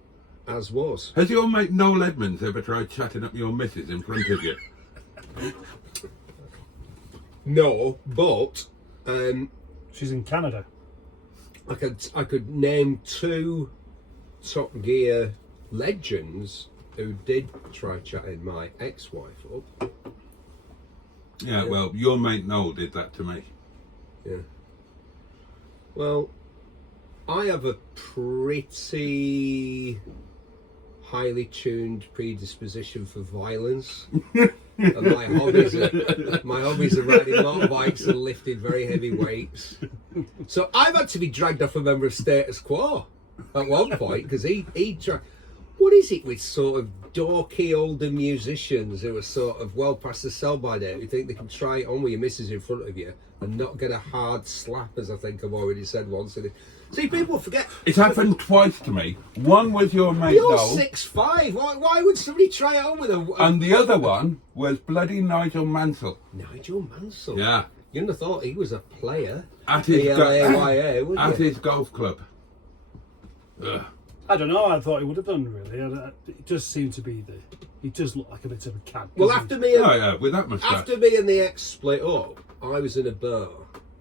as was. Has your mate Noel Edmonds ever tried chatting up your missus in front of you? No, but She's in Canada. I could name 2 Top Gear legends who did try chatting my ex-wife up. Yeah, well, your mate Noel did that to me. Yeah. Well, I have a pretty highly tuned predisposition for violence. And my hobbies are riding motorbikes and lifting very heavy weights. So I've had to be dragged off a member of Status Quo at one point because he tried. What is it with sort of dorky older musicians who are sort of well past the sell-by date who think they can try it on with your missus in front of you and not get a hard slap, as I think I've already said once. See, people forget. It's happened twice to me. One was your mate You're Noel, 6'5". Why would somebody try it on with a... and the other one was bloody Nigel Mansell. Nigel Mansell? Yeah. You'd have thought he was a player. At his, P-L-A-Y-A, wouldn't at you? his golf club. Ugh. I don't know. I thought he would have done really. It just seemed to be he does look like a bit of a cad. Well, doesn't after he? me and... Oh yeah, with that moustache. After me and the ex split up, I was in a bar.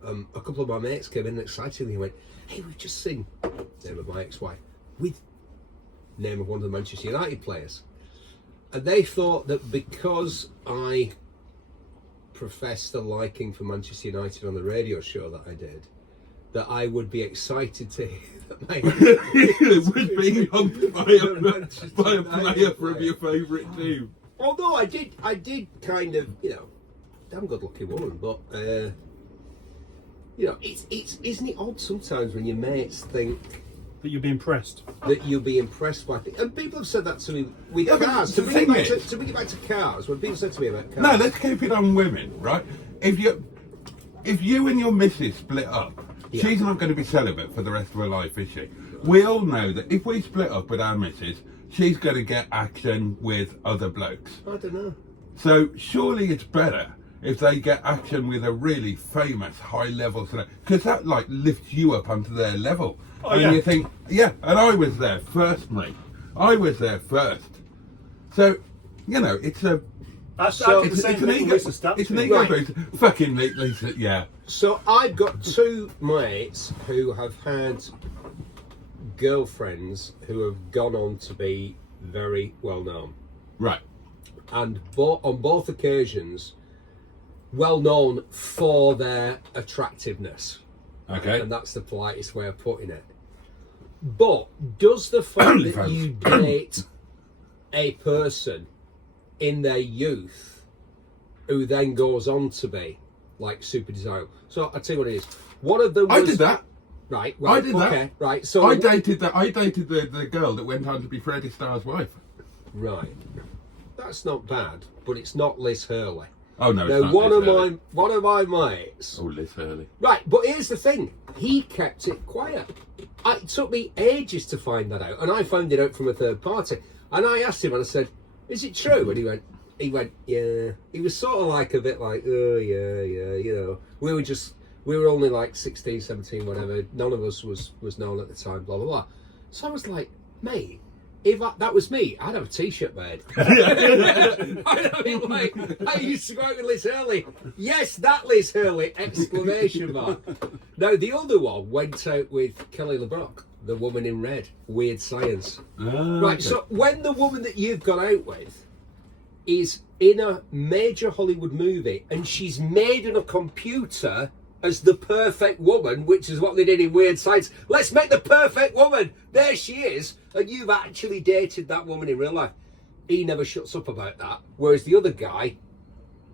A couple of my mates came in excitedly and went, "Hey, we've just seen name of my ex-wife with name of one of the Manchester United players," and they thought that because I professed a liking for Manchester United on the radio show that I did, that I would be excited to hear that my It was being humped by a player from your favourite team. Although I did kind of, damn good looking woman, but it's isn't it odd sometimes when your mates think That you'd be impressed. that you'll be impressed by things, and people have said that to me with Yeah, but cars. the To bring thing it is- back to cars, when people said to me about cars, No, let's keep it on women, right? If you and your missus split up, Yeah. she's not going to be celibate for the rest of her life, is she? We all know that if we split up with our missus, she's going to get action with other blokes. I don't know. So surely it's better if they get action with a really famous high-level celebrity, because that lifts you up onto their level. Oh, and yeah. you think, yeah, and I was there first, mate. I was there first. So, it's a... I So did the same it's an thing ego, with Lisa Stansfield. it's an ego Right. boost. Fucking Lisa, yeah. So I've got 2 mates who have had girlfriends who have gone on to be very well known, Right. and on both occasions, well known for their attractiveness. Okay. And that's the politest way of putting it. But does the fact that OnlyFans. you date a person in their youth who then goes on to be like super desirable? So I'll tell you what it is. One of them was... I did that. Right. I did that. Okay, right. So I dated the girl that went on to be Freddie Starr's wife. Right. That's not bad, but it's not Liz Hurley. Oh no, it's Now, not one of my mates. Oh, Liz Hurley. Right, but here's the thing: he kept it quiet. It took me ages to find that out, and I found it out from a third party. And I asked him, and I said, "Is it true?" And he went, "Yeah." He was sort of like a bit like, "Oh yeah, you know." We were only like 16, 17, whatever. None of us was known at the time. Blah blah blah. So I was like, "Mate, if that was me, I'd have a T-shirt made." I mean, like, I used to go out with Liz Hurley. Yes, that Liz Hurley! Exclamation mark. Now the other one went out with Kelly LeBrock, the woman in red. Weird Science. Right. Okay. So when the woman that you've gone out with is in a major Hollywood movie and she's made on a computer as the perfect woman, which is what they did in Weird Science. Let's make the perfect woman. There she is. And you've actually dated that woman in real life. He never shuts up about that. Whereas the other guy,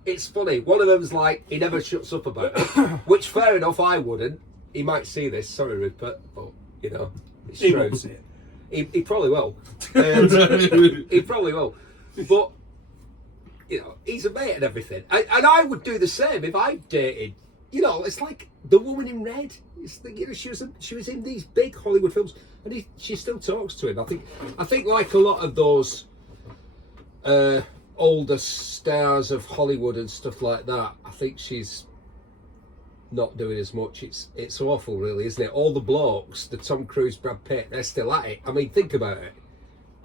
it's funny. One of them's like, he never shuts up about it. Which, fair enough, I wouldn't. He might see this. Sorry, Rupert. But, you know, it's He true. won't see it. He probably will. He probably will. But, you know, he's a mate and everything. And I would do the same if I dated. You know, it's like the woman in red. It's the, you know, she was in these big Hollywood films, and she still talks to him. I think like a lot of those older stars of Hollywood and stuff like that. I think she's not doing as much. It's awful, really, isn't it? All the blokes, the Tom Cruise, Brad Pitt, they're still at it. I mean, think about it.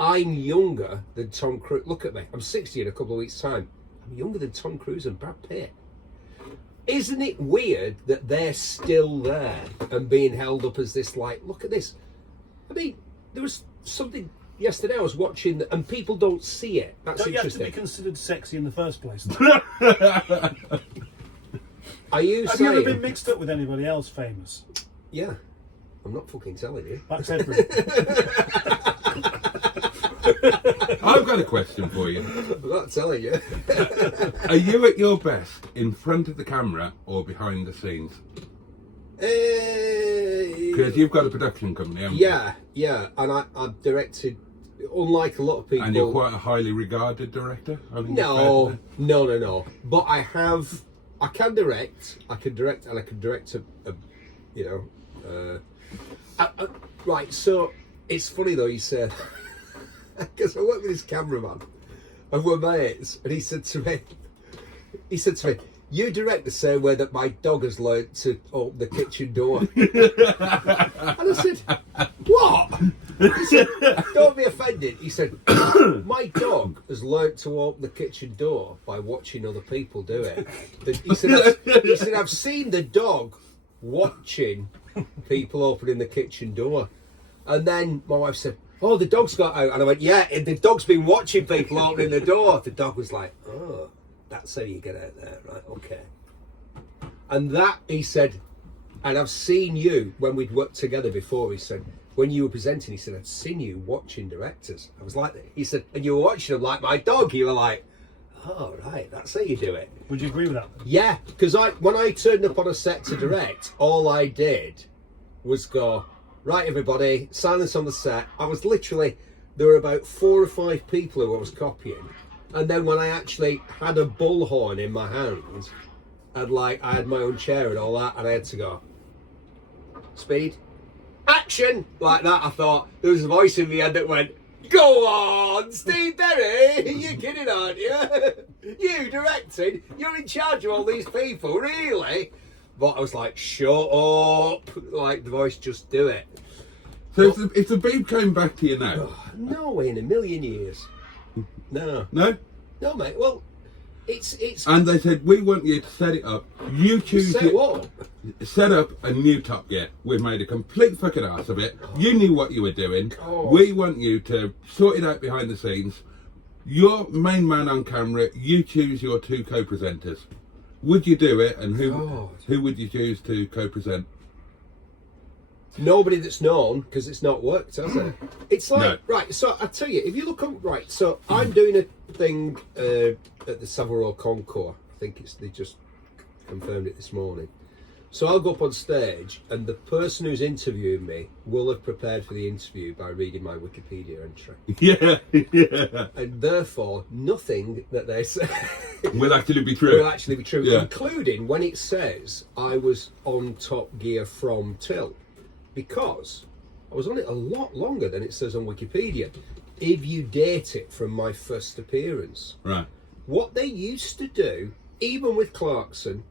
I'm younger than Tom Cruise. Look at me. I'm 60 in a couple of weeks' time. I'm younger than Tom Cruise and Brad Pitt. Isn't it weird that they're still there and being held up as this, like, look at this? I mean, there was something yesterday I was watching, and people don't see it. That's Don't you have to interesting. be considered sexy in the first place? Are you Have saying? you ever been mixed up with anybody else famous? Yeah. I'm not fucking telling you. That's Edward. I've got a question for you. I'm not telling you. Are you at your best in front of the camera or behind the scenes? Because you've got a production company, haven't you? Yeah, and I've directed, unlike a lot of people. And you're quite a highly regarded director? I think No. But I can direct, and I can direct a you know, right, so it's funny though you said, because I work with this cameraman, and we're mates, and he said to me, "You direct the same way that my dog has learnt to open the kitchen door." And I said, "What?" He said, "Don't be offended." He said, "My dog has learnt to open the kitchen door by watching other people do it." He said, I've seen the dog watching people opening the kitchen door." And then my wife said, "Oh, the dog's got out." And I went, "Yeah, the dog's been watching people opening the door." The dog was like, "Oh, that's how you get out there, right? Okay." And that, he said, and I've seen you, when we'd worked together before, he said, when you were presenting, he said, "I've seen you watching directors." I was like, he said, "And you were watching them like my dog." You were like, "Oh, right, that's how you do it." Would you agree with that? Yeah, because when I turned up on a set to direct, all I did was go, "Right, everybody, silence on the set." I was literally, there were about 4 or 5 people who I was copying. And then when I actually had a bullhorn in my hand, and like I had my own chair and all that, and I had to go, "Speed, action," like that. I thought there was a voice in the end that went, "Go on, Steve Berry, you're kidding, aren't you? You directing, you're in charge of all these people, really?" But I was like, "Shut up," like the voice, "just do it." So if the beep came back to you now... No way in a million years. No, No? mate. Well, it's. And they said, "We want you to set it up. You choose Say it. what? Set up a new Top Gear. We've made a complete fucking ass of it. You knew what you were doing. Oh. We want you to sort it out behind the scenes. You're main man on camera. You choose your 2 co-presenters. Would you do it? And God. who would you choose to co-present?" Nobody that's known, because it's not worked, has it? It's like, No. right, so I tell you, if you look on, right, so I'm doing a thing at the Savile Row Concours. I think they just confirmed it this morning. So I'll go up on stage, and the person who's interviewing me will have prepared for the interview by reading my Wikipedia entry. Yeah. And therefore, nothing that they say Will actually be true. will actually be true, Yeah. including when it says I was on Top Gear from till, because I was on it a lot longer than it says on Wikipedia. If you date it from my first appearance, Right. what they used to do, even with Clarkson,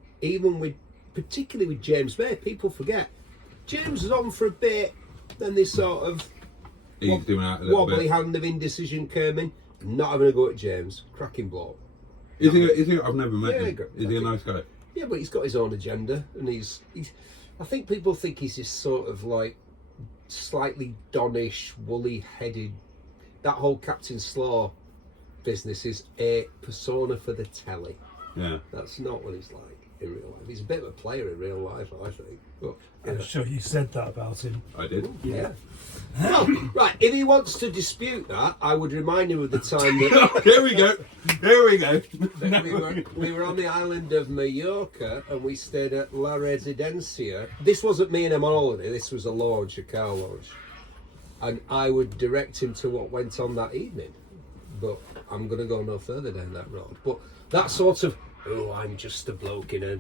particularly with James May, people forget. James was on for a bit, then this sort of He's doing that a little wobbly bit. hand of indecision came in. Not having a go at James, cracking bloke. Is he? I've never met Yeah, him. Is he a nice guy? Yeah, but he's got his own agenda, and he's. I think people think he's this sort of like slightly donnish, woolly-headed. That whole Captain Slaw business is a persona for the telly. Yeah. That's not what he's like in real life. He's a bit of a player in real life, I think. But, I'm sure you said that about him. I did. yeah. Well, right, if he wants to dispute that, I would remind him of the time that, Here we go. Here we go. that we were on the island of Mallorca and we stayed at La Residencia. This wasn't me and him on holiday, this was a lounge, a car lounge. And I would direct him to what went on that evening. But I'm going to go no further down that road. But that sort of, oh, I'm just a bloke in a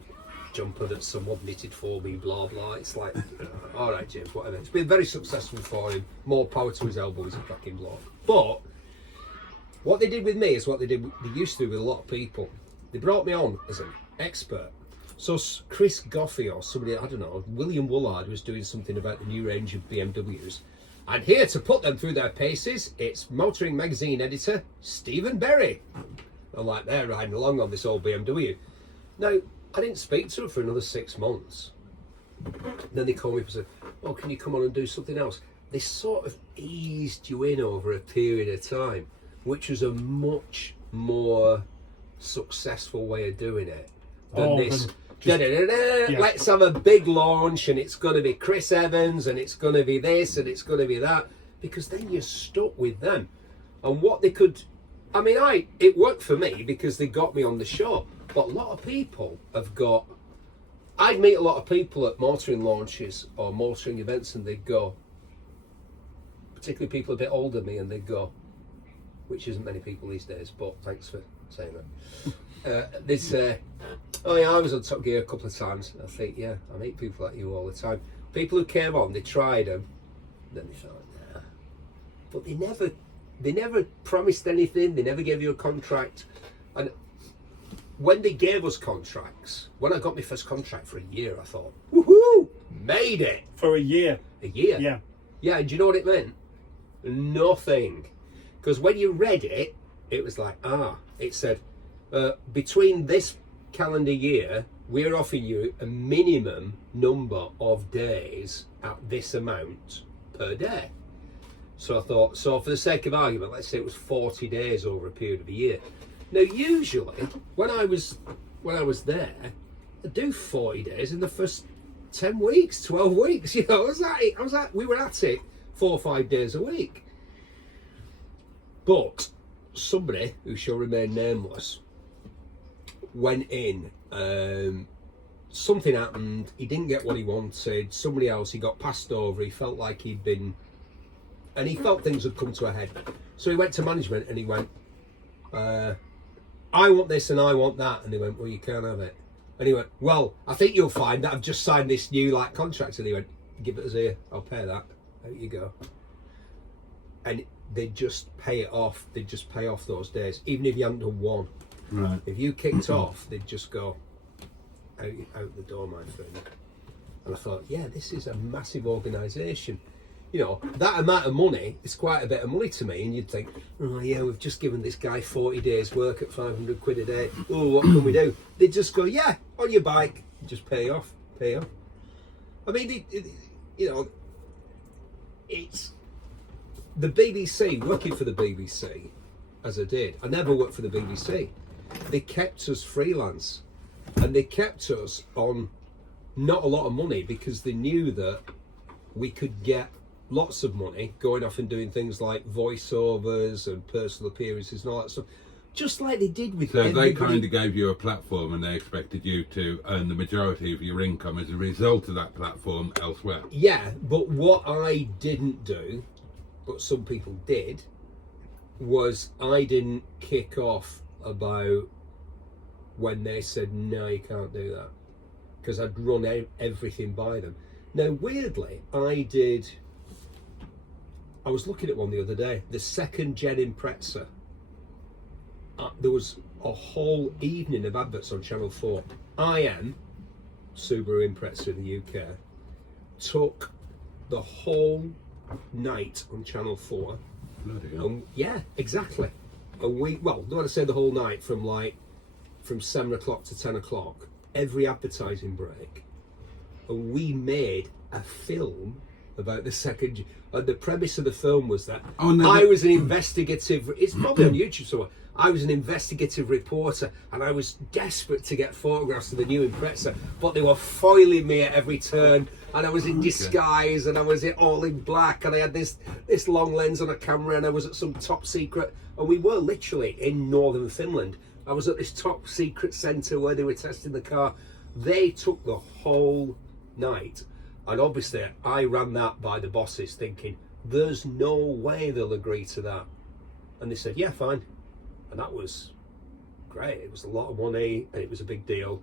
jumper that someone knitted for me, blah, blah. It's like, all right, James, whatever. It's been very successful for him. More power to his elbow, he's a cracking bloke. But what they did with me is what they used to do with a lot of people. They brought me on as an expert. So Chris Goffey or somebody, I don't know, William Woolard was doing something about the new range of BMWs. And here to put them through their paces, it's Motoring Magazine editor, Stephen Berry. I'm like, they're riding along on this old BMW. Now, I didn't speak to him for another 6 months. Then they called me up and said, oh, can you come on and do something else? They sort of eased you in over a period of time, which was a much more successful way of doing it than this. Let's have a big launch and it's going to be Chris Evans and it's going to be this and it's going to be that, because then you're stuck with them. And what they could, I mean, it worked for me because they got me on the show, but a lot of people have got, I'd meet a lot of people at motoring launches or motoring events and they'd go, particularly people a bit older than me, and they'd go, which isn't many people these days, but thanks for saying that. They'd say, oh yeah, I was on Top Gear a couple of times. I think, yeah, I meet people like you all the time. People who came on, they tried them, then they thought, nah. But they never promised anything, they never gave you a contract. And when they gave us contracts, when I got my first contract for a year, I thought, woohoo, made it. For a year. A year? Yeah. Yeah, and do you know what it meant? Nothing. Because when you read it, it was like, it said, between this calendar year, we're offering you a minimum number of days at this amount per day. So I thought, so for the sake of argument, let's say it was 40 days over a period of a year. Now, usually, when I was there, I'd do 40 days in the first 10 weeks, 12 weeks. You know, we were at it 4 or 5 days a week. But somebody who shall remain nameless went in. Something happened. He didn't get what he wanted. Somebody else, he got passed over. He felt like he'd been, and he felt things had come to a head. So he went to management and he went, I want this and I want that. And they went, well, you can't have it. And he went, well, I think you'll find that I've just signed this new contract. And he went, give it us here, I'll pay that. Out you go. And they just pay it off. They'd just pay off those days, even if you hadn't done one. Right. If you kicked off, they'd just go out the door, my friend. And I thought, yeah, this is a massive organisation. You know, that amount of money is quite a bit of money to me. And you'd think, oh yeah, we've just given this guy 40 days work at 500 quid a day. Oh, what can we do? They'd just go, yeah, on your bike, just pay off. I mean, it's the BBC, working for the BBC, as I did. I never worked for the BBC. They kept us freelance, and they kept us on not a lot of money because they knew that we could get lots of money going off and doing things like voiceovers and personal appearances and all that stuff. just like they did with So everybody. they kind of gave you a platform and they expected you to earn the majority of your income as a result of that platform elsewhere. Yeah, but what I didn't do, but some people did, was I didn't kick off about when they said, no, you can't do that. Because I'd run everything by them. Now, weirdly, I was looking at one the other day, the second gen Impreza. There was a whole evening of adverts on Channel 4. IM, Subaru Impreza in the UK, took the whole night on Channel 4. Bloody hell. Yeah, exactly. And we, well, don't want to say the whole night, from 7 o'clock to 10 o'clock, every advertising break. And we made a film about the second. And the premise of the film was that I was an investigative. It's probably on YouTube somewhere. I was an investigative reporter, and I was desperate to get photographs of the new Impreza, but they were foiling me at every turn. And I was in disguise, and I was all in black, and I had this long lens on a camera, and I was at some top secret. And we were literally in northern Finland. I was at this top secret centre where they were testing the car. They took the whole night. And obviously, I ran that by the bosses thinking, there's no way they'll agree to that. And they said, yeah, fine. And that was great. It was a lot of money, and it was a big deal.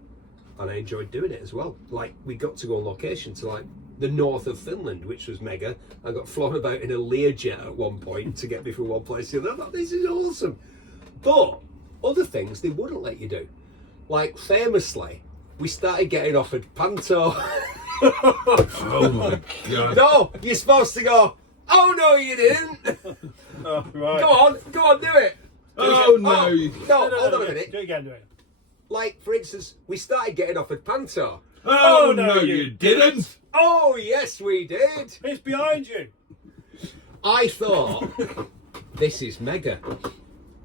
And I enjoyed doing it as well. Like, we got to go on location to the north of Finland, which was mega. I got flown about in a Learjet at one point to get me from one place to the other. I thought, this is awesome. But other things they wouldn't let you do. Like, famously, we started getting offered panto. Oh my God. No, you're supposed to go, oh no you didn't. Oh, right. Go on, do it. Oh no. No, hold on a minute. Do it again, do it. Like, for instance, we started getting offered panto. Oh no, you didn't. Oh yes, we did. It's behind you. I thought, this is mega.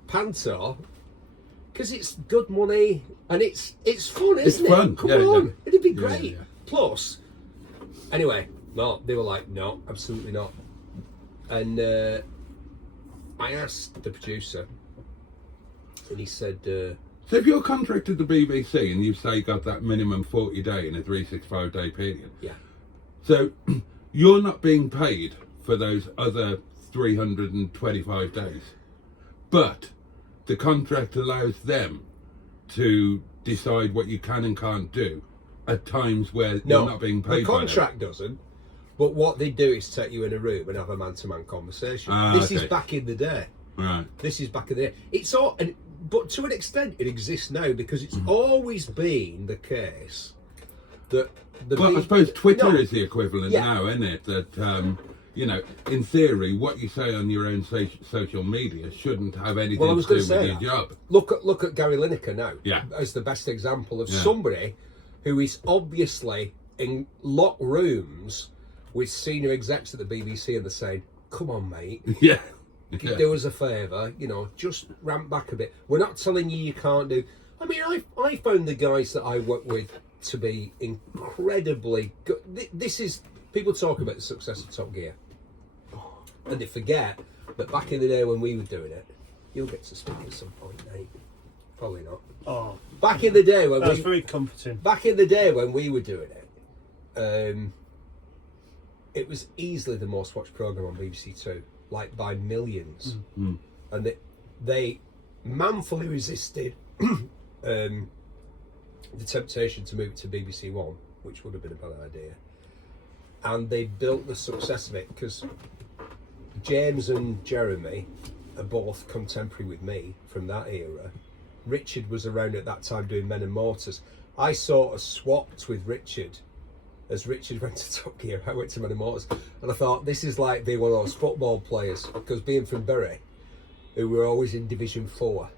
Panto, because it's good money and it's fun, isn't it? It's fun. Come Yeah, on, yeah. it'd be Yeah, great. yeah. Plus, anyway, well, they were like, no, absolutely not. And I asked the producer, and he said, So if you're contracted to BBC and you say you got that minimum 40 day in a 365 day period, yeah. so you're not being paid for those other 325 days, but the contract allows them to decide what you can and can't do at times where you're not being paid. The contract doesn't. But what they do is take you in a room and have a man-to-man conversation. This is back in the day. Right. This is back in the day. It's all, but to an extent, it exists now because it's always been the case that Well, I suppose Twitter is the equivalent now, isn't it? That you know, in theory, what you say on your own social media shouldn't have anything to do with your job. Look at Gary Lineker now. Yeah. As the best example of somebody who is obviously in locked rooms with senior execs at the BBC, and they're saying, "Come on, mate." Yeah. Can you do us a favour, just ramp back a bit. We're not telling you can't do. I mean, I found the guys that I work with to be incredibly good. This is, people talk about the success of Top Gear, and they forget that back in the day when we were doing it, you'll get to speak at some point, mate. Probably not. Oh, back in the day when that's very comforting. Back in the day when we were doing it, it was easily the most watched programme on BBC Two, like by millions. And they manfully resisted the temptation to move to BBC One, which would have been a bad idea. And they built the success of it because James and Jeremy are both contemporary with me from that era. Richard was around at that time doing Men and Motors. I sort of swapped with Richard. As Richard went to Top Gear, I went to Men and Motors, and I thought, this is like being one of those football players, because being from Bury, who were always in Division 4,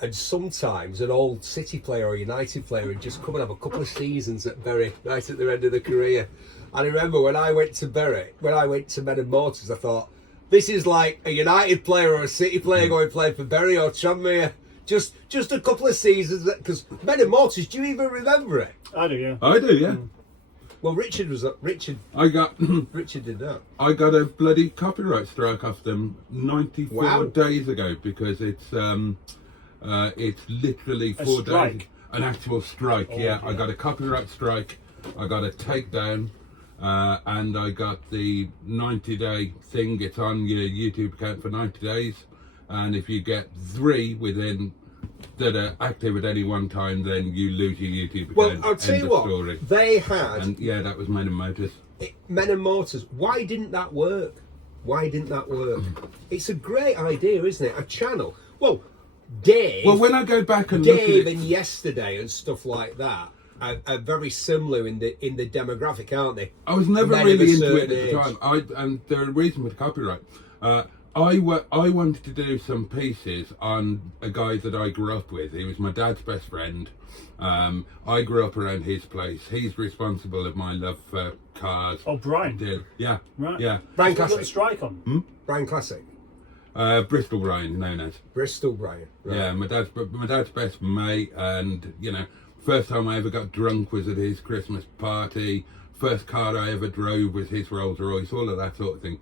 and sometimes an old City player or United player would just come and have a couple of seasons at Bury, right at their end of their career. And I remember when I went to Bury, when I went to Men and Motors, I thought, this is like a United player or a City player going playing for Bury or Tranmere. Just a couple of seasons, because Men and Motors, do you even remember it? I do, yeah. I do, yeah. Well, Richard I got Richard did that. I got a bloody copyright strike off them 94 Wow. days ago because it's literally 4 days. strike? An actual strike, Oh, yeah. yeah. I got a copyright strike, I got a takedown, and I got the 90-day thing. It's on your YouTube account for 90 days, and if you get 3 within that are active at any one time, then you lose your YouTube account. Well, I'll tell End you of what, story. they had And yeah, that was Men and Motors. Men and Motors. Why didn't that work? Why didn't that work? It's a great idea, isn't it? A channel. Well, Dave. Well, when I go back and look at Dave it, and Yesterday and stuff like that are very similar in the demographic, aren't they? I was never Men of really a into it certain at the age. time. And there are reasons for the copyright. I wanted to do some pieces on a guy that I grew up with. He was my dad's best friend. I grew up around his place. He's responsible of my love for cars. Oh, Brian. Yeah, Right. yeah. Brian That's what Classic. the strike on. Brian Classic. Bristol Brian, known as. Bristol Brian. Right. Yeah, my dad's best mate, and first time I ever got drunk was at his Christmas party. First car I ever drove was his Rolls Royce, all of that sort of thing.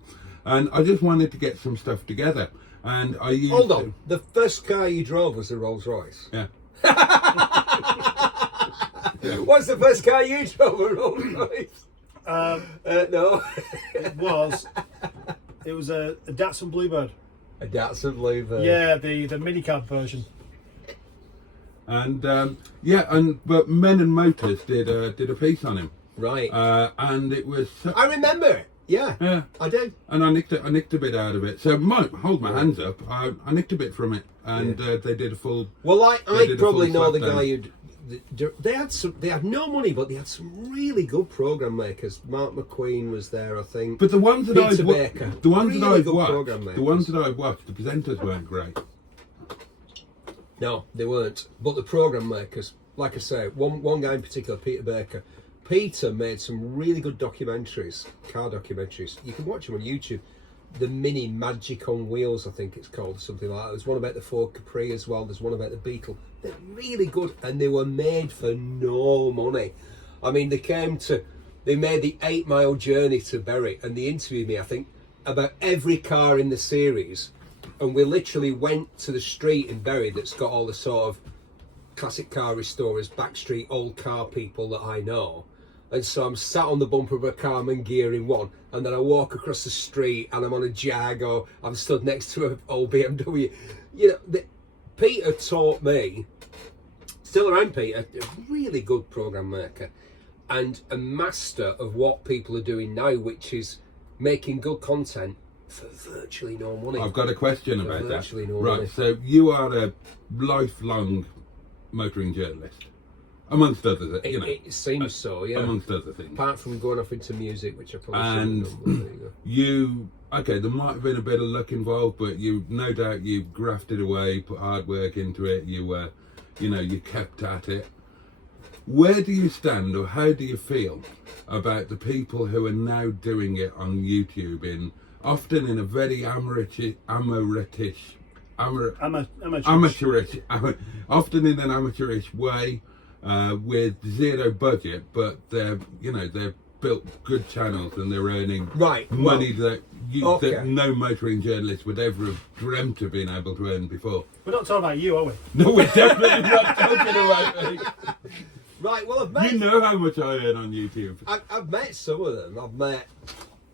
And I just wanted to get some stuff together, and I used. Hold on. The first car you drove was a Rolls Royce. Yeah. What's the first car you drove? A Rolls Royce? No. It was a Datsun Bluebird. A Datsun Bluebird. Yeah, the minicab version. And but Men and Motors did a piece on him, Right. and it was. I remember it. Yeah. Yeah. I do. And I nicked a bit out of it. So hold my hands up. I nicked a bit from it, and they did a full. Well, They I did a probably full know the slap guy down. who. They had no money, but they had some really good program makers. Mark McQueen was there, I think. But the ones that Peter I've Baker. the ones that Really I've good program watched, makers. the ones that I've watched, the presenters weren't great. No, they weren't. But the program makers, like I say, one guy in particular, Peter Baker. Peter made some really good documentaries, car documentaries. You can watch them on YouTube. The Mini Magic on Wheels, I think it's called, something like that. There's one about the Ford Capri as well. There's one about the Beetle. They're really good, and they were made for no money. I mean, they made the 8-mile journey to Bury, and they interviewed me, I think, about every car in the series. And we literally went to the street in Bury that's got all the sort of classic car restorers, backstreet old car people that I know. And so I'm sat on the bumper of a Carman gearing one, and then I walk across the street and I'm on a Jag, or I'm stood next to an old BMW. Peter taught me, still around Peter, a really good program maker and a master of what people are doing now, which is making good content for virtually no money. I've got a question about that. Virtually no Right, money. so you are a lifelong motoring journalist, amongst other things. It seems so, yeah. Amongst other things. Apart from going off into music, which I probably And shouldn't have done, but there you go. okay, there might have been a bit of luck involved, but no doubt you grafted away, put hard work into it. You you kept at it. Where do you stand, or how do you feel about the people who are now doing it on YouTube often in a very amateurish, often in an amateurish way, with zero budget, but they're built good channels and they're earning money that no motoring journalist would ever have dreamt of being able to earn before. We're not talking about you, are we? No, we're definitely not talking about me. Right, well, I've met... You know how much I earn on YouTube. I've met some of them. I've met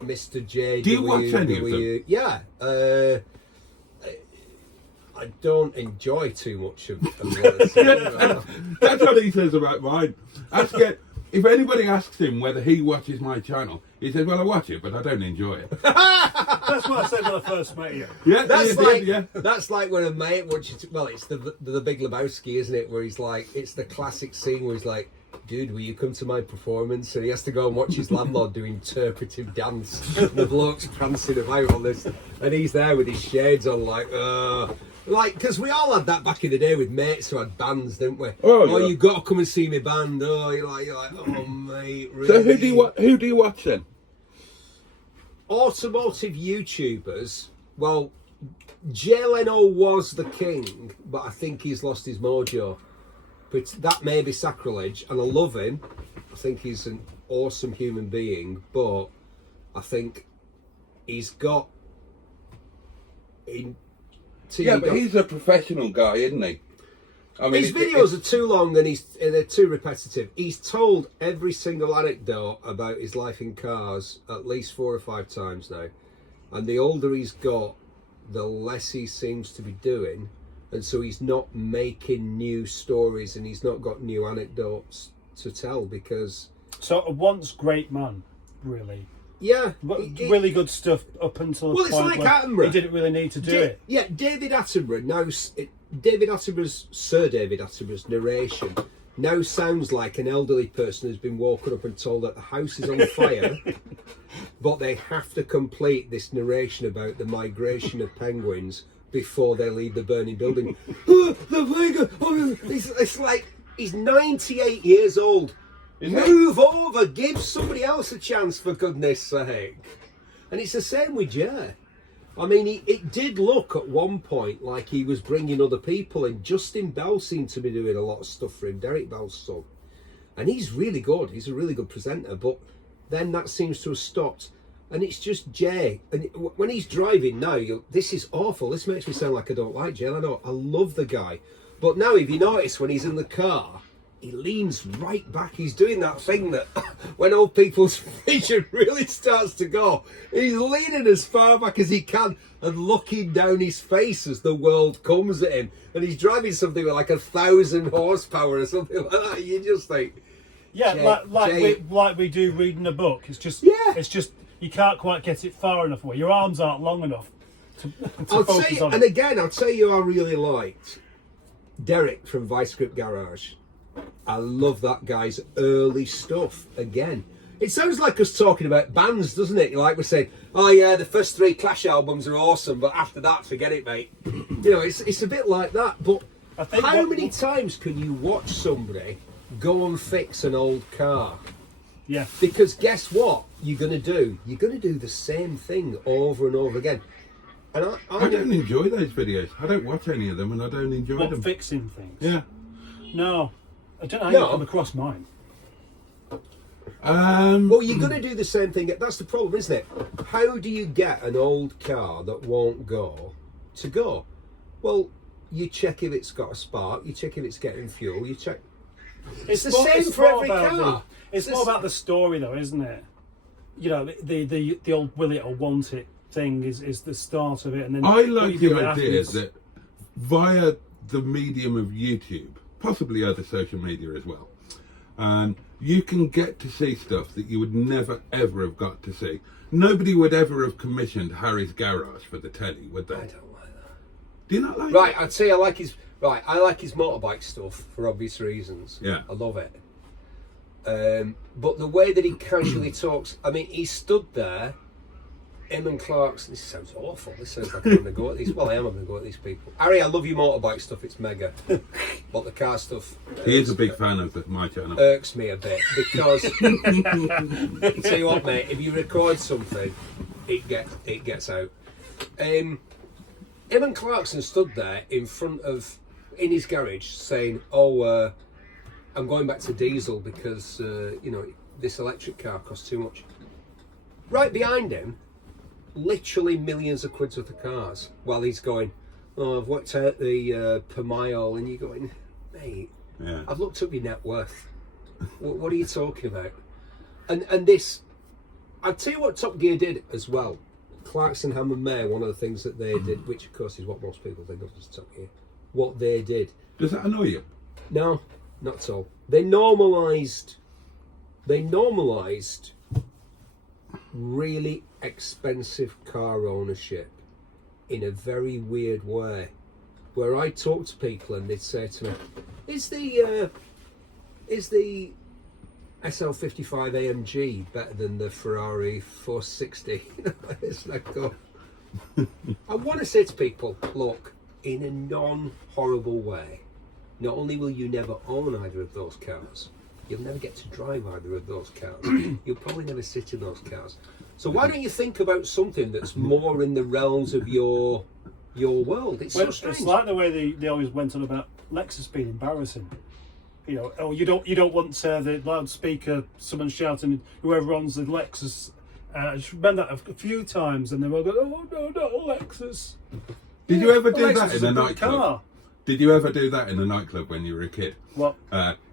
Mr. J. Do you watch any of them? Yeah. I don't enjoy too much of them. That's what he says about mine. If anybody asks him whether he watches my channel, he says, well, I watch it, but I don't enjoy it. That's what I said when I first met you. Yeah, That's like when a mate watches. Well, it's the Big Lebowski, isn't it? Where he's like, it's the classic scene where he's like, "Dude, will you come to my performance?" And he has to go and watch his landlord do interpretive dance. The bloke's prancing about on this, and he's there with his shades on, like, because we all had that back in the day with mates who had bands, didn't we? Oh, yeah. You got to come and see my band. Oh, you're like, oh, mate. Really? So who do you watch then? Automotive YouTubers. Well, Jay Leno was the king, but I think he's lost his mojo. But that may be sacrilege, and I love him. I think he's an awesome human being, but I think he's got but he's a professional guy, isn't he? I mean, his videos are too long and they're too repetitive. He's told every single anecdote about his life in cars at least 4 or 5 times now. And the older he's got, the less he seems to be doing. And so he's not making new stories and he's not got new anecdotes to tell because... So a once great man, really. Yeah. Really good stuff up until the point where Attenborough. He didn't really need to do it. Yeah, David Attenborough now... Sir David Attenborough's narration now sounds like an elderly person who's been woken up and told that the house is on fire, but they have to complete this narration about the migration of penguins before they leave the burning building. It's like he's 98 years old. Move over, give somebody else a chance, for goodness sake. And it's the same with Jer. I mean, it did look at one point like he was bringing other people in. Justin Bell seemed to be doing a lot of stuff for him, Derek Bell's son. And he's really good. He's a really good presenter. But then that seems to have stopped. And it's just Jay. And when he's driving now, this is awful. This makes me sound like I don't like Jay. I know, I love the guy. But now, if you notice, when he's in the car, he leans right back. He's doing that thing that when old people's vision really starts to go, he's leaning as far back as he can and looking down his face as the world comes at him. And he's driving something with like 1,000 horsepower or something like that. You just think, yeah, like we do reading a book. It's just you can't quite get it far enough away. Your arms aren't long enough to focus on it. And again, I'll tell you, I really liked Derek from Vice Grip Garage. I love that guy's early stuff. Again, it sounds like us talking about bands, doesn't it? Like we're saying, oh yeah, the first 3 Clash albums are awesome, but after that, forget it, mate. You know, it's a bit like that. But how many times can you watch somebody go and fix an old car? Yeah. Because guess what you're going to do? You're going to do the same thing over and over again. And I don't enjoy those videos. I don't watch any of them, and I don't enjoy them. Fixing things? Yeah. No. I don't know how you come across mine. Well, you're going to do the same thing. That's the problem, isn't it? How do you get an old car that won't go to go? Well, you check if it's got a spark. You check if it's getting fuel. You check. It's the same for every car. It's more about the story, though, isn't it? You know, the old will it or won't it thing is the start of it, and then I like the idea that via the medium of YouTube, possibly other social media as well, you can get to see stuff that you would never ever have got to see. Nobody would ever have commissioned Harry's Garage for the telly, would they? I don't like that. Do you not like Right, I'd say I like his motorbike stuff for obvious reasons. Yeah. I love it. But the way that he casually talks, I mean, he stood there, him and Clarkson, this sounds awful. This sounds like I'm going to go at these. Well, I am going to go at these people. Harry, I love your motorbike stuff. It's mega. But the car stuff... He is a big fan of my channel. Irks me a bit because... tell you what, mate, if you record something, it gets out. Him and Clarkson stood there in his garage saying, oh, I'm going back to diesel because, this electric car costs too much. Right behind him, literally millions of quid's worth of cars, while he's going, oh, I've worked out the per mile, and you're going, mate, yeah. I've looked up your net worth. What are you talking about? And this, I'll tell you what Top Gear did as well. Clarkson, Ham and Mayer, one of the things that they did, which of course is what most people think of as Top Gear, what they did. Does that annoy you? No, not at all. They normalised really expensive car ownership in a very weird way, where I talk to people and they'd say to me, is the SL55 AMG better than the Ferrari 460? It's like, I want to say to people, look, in a non-horrible way, not only will you never own either of those cars, you'll never get to drive either of those cars. You'll probably never sit in those cars. So why don't you think about something that's more in the realms of your world? It's so strange. It's like the way they always went on about Lexus being embarrassing. You know, oh, you don't want the loudspeaker, someone shouting, whoever owns the Lexus. I just remember that a few times, and they were going, "Oh no, not a Lexus." Did you ever a do Lexus that is in a good nightclub? car. Did you ever do that in a nightclub when you were a kid? What?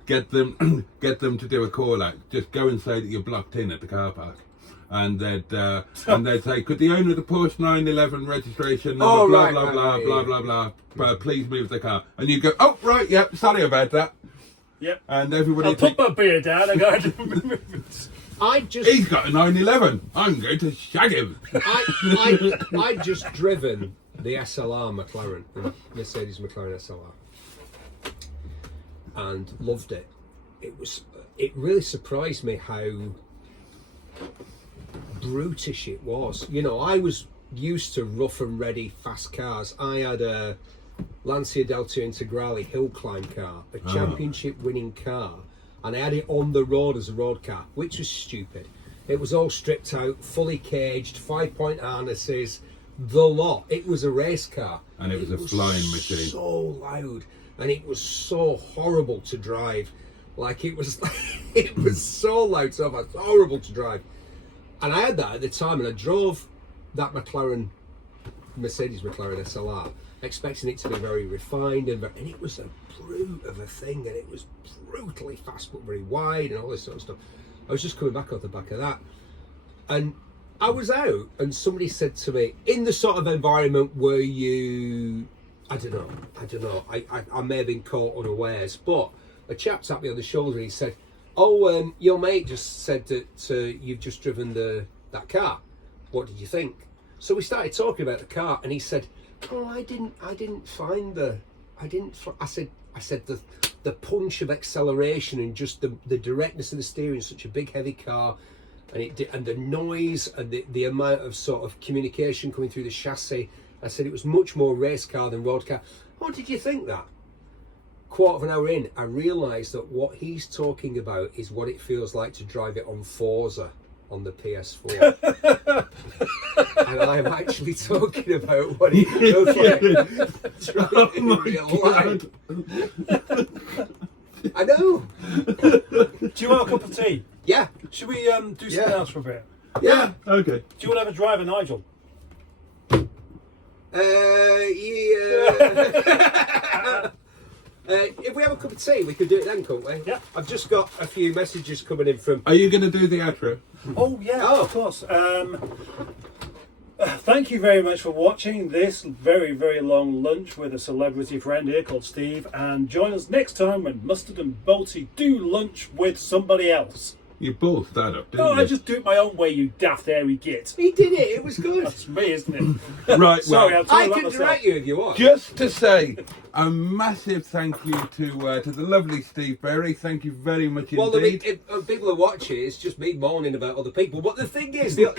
Get them to do a call out. Just go and say that you're blocked in at the car park, and they'd say, "Could the owner of the Porsche 911 registration number blah blah, please move the car?" And you go, "Oh right, yeah, sorry about that." Yep. And everybody I'll put my beer down. I got He's got a 911. I'm going to shag him. I'd just driven the SLR McLaren, the Mercedes McLaren SLR, and loved it. It really surprised me how brutish it was. You know, I was used to rough and ready fast cars. I had a Lancia Delta Integrale hill climb car, a championship winning car, and I had it on the road as a road car, which was stupid. It was all stripped out, fully caged, 5-point harnesses, the lot. It was a race car. And it was a flying machine. So loud, and it was so horrible to drive. Like it was so loud, so horrible to drive. And I had that at the time, and I drove that Mercedes McLaren SLR, expecting it to be very refined, and it was a brute of a thing, and it was brutally fast but very wide and all this sort of stuff. I was just coming back off the back of that, and I was out, and somebody said to me, in the sort of environment where you, I don't know, I may have been caught unawares, but a chap tapped me on the shoulder and he said, "Oh, your mate just said that you've just driven that car. What did you think?" So we started talking about the car, and he said, "Oh, I didn't find I said the punch of acceleration and just the directness of the steering, such a big heavy car, and the noise and the amount of sort of communication coming through the chassis. I said it was much more race car than road car." "What did you think that?" Quarter of an hour in, I realised that what he's talking about is what it feels like to drive it on Forza on the PS4. And I'm actually talking about what it feels like driving in real life. I know. Do you want a cup of tea? Yeah. Should we do something else for a bit? Yeah. Okay. Do you want to have a drive, Nigel? Yeah. If we have a cup of tea, we could do it then, couldn't we? Yeah. I've just got a few messages coming in from... Are you going to do the outro? Oh, yeah, of course. Thank you very much for watching this very, very long lunch with a celebrity friend here called Steve. And join us next time when Mustard and Boaty do lunch with somebody else. You ballsed that up, didn't No, you? I just do it my own way, you daft hairy git. He did it, it was good. That's me, isn't it? Right, Sorry, well, I'll tell I you can that myself. direct you if you want. just to say a massive thank you to the lovely Steve Berry. Thank you very much Well, indeed. if people are watching, it's just me moaning about other people. But the thing is, right,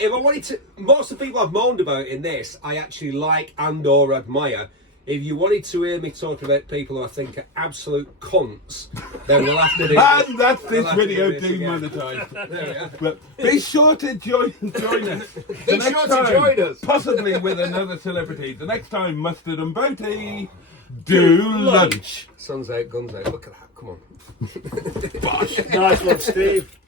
if I wanted to, most of the people I've moaned about in this, I actually like and/or admire. If you wanted to hear me talking about people who I think are absolute cunts, then we'll have to do this. And that's this We'll have to video do this again. demonetized. There we are. But be sure to join us. Be sure to join us. Possibly with another celebrity. The next time, Mustard and Boaty do lunch. Sun's out, guns out. Look at that. Come on. Bosh. Nice one, Steve.